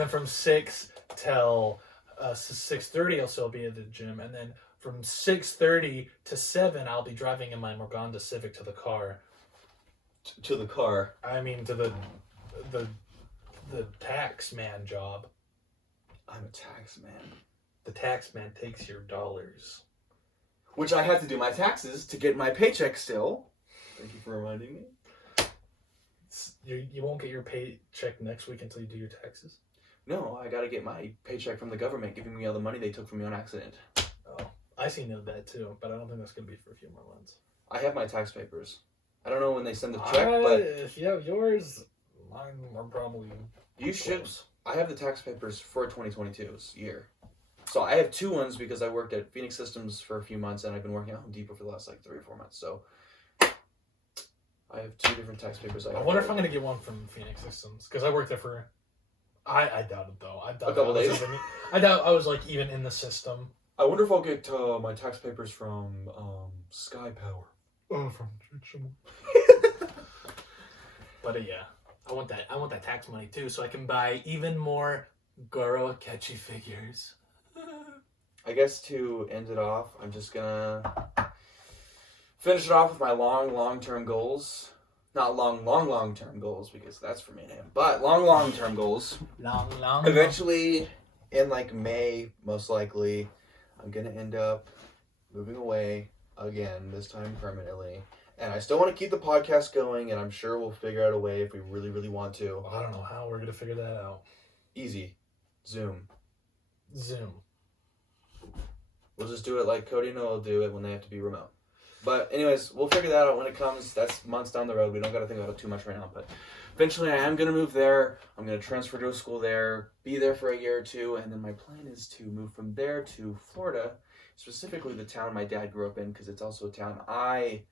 then from 6 till 6:30, I'll still be at the gym. And then from 6:30 to 7, I'll be driving in my Morganda Civic to the car. To the car? I mean, to the tax man job. I'm a tax man. The tax man takes your dollars. Which I have to do my taxes to get my paycheck still. Thank you for reminding me. You won't get your paycheck next week until you do your taxes? No, I gotta get my paycheck from the government giving me all the money they took from me on accident. Oh, I seen that too, but I don't think that's gonna be for a few more months. I have my tax papers. I don't know when they send the check, but if you have yours, mine are probably. You should. I have the tax papers for 2022's year. So I have 2 ones because I worked at Phoenix Systems for a few months, and I've been working at Home Depot for the last like 3 or 4 months. So I have 2 different tax papers. I wonder if I'm gonna get one from Phoenix Systems, because I worked there for. I doubt it though. I doubt a couple days. I doubt I was like even in the system. I wonder if I'll get my tax papers from Sky Power. Oh, from. But yeah, I want that tax money too, so I can buy even more Goro Akechi figures. I guess to end it off, I'm just gonna finish it off with my long-term goals. Not long-term goals, because that's for me and him. But long-term goals. Long. Eventually, in like May, most likely, I'm gonna end up moving away again, this time permanently. And I still want to keep the podcast going, and I'm sure we'll figure out a way if we really, really want to. I don't know how we're gonna figure that out. Easy. Zoom. We'll just do it like Cody and Noah will do it when they have to be remote. But anyways, we'll figure that out when it comes. That's months down the road. We don't got to think about it too much right now. But eventually I am going to move there. I'm going to transfer to a school there, be there for a year or 2. And then my plan is to move from there to Florida, specifically the town my dad grew up in, because it's also a town I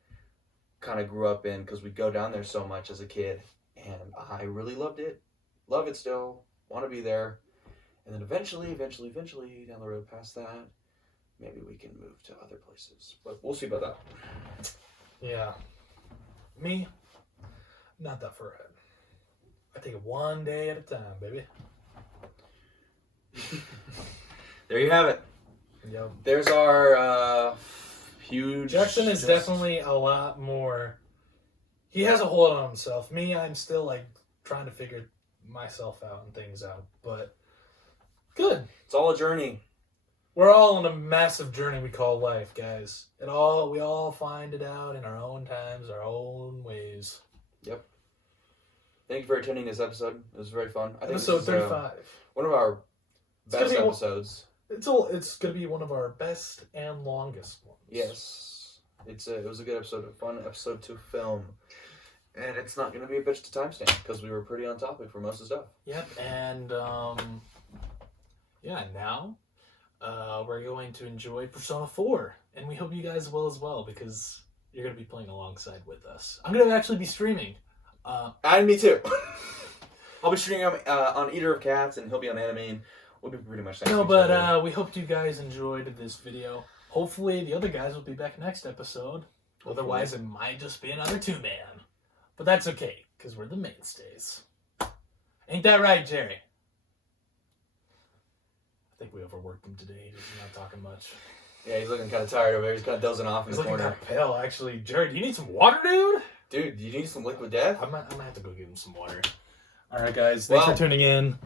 kind of grew up in because we go down there so much as a kid. And I really loved it. Love it still. Want to be there. And then eventually, down the road past that, maybe we can move to other places. But we'll see about that. Yeah. Me, not that far ahead. I take it one day at a time, baby. There you have it. Yep. There's our huge... Jackson is definitely a lot more... He has a hold on himself. Me, I'm still like trying to figure myself out and things out. But good. It's all a journey. We're all on a massive journey we call life, guys. We all find it out in our own times, our own ways. Yep. Thank you for attending this episode. It was very fun. I think episode 35. One of our best episodes. It's gonna be one of our best and longest ones. Yes. It was a good episode, a fun episode to film. And it's not gonna be a bitch to timestamp because we were pretty on topic for most of the stuff. Yep, and yeah, now we're going to enjoy Persona 4. And we hope you guys will as well, because you're going to be playing alongside with us. I'm going to actually be streaming. And me too. I'll be streaming on Eater of Cats, and he'll be on Animane. We'll be pretty much No, but we hope you guys enjoyed this video. Hopefully the other guys will be back next episode. Hopefully. Otherwise, it might just be another 2-man. But that's okay, because we're the mainstays. Ain't that right, Jerry? I think we overworked him today. He's not talking much. Yeah, he's looking kind of tired over there. He's kind of dozing off in He's the looking corner. kind of pale, actually. Jerry, do you need some water, dude? Dude, you need some liquid death? I'm gonna have to go give him some water. Alright, guys. Thanks for tuning in.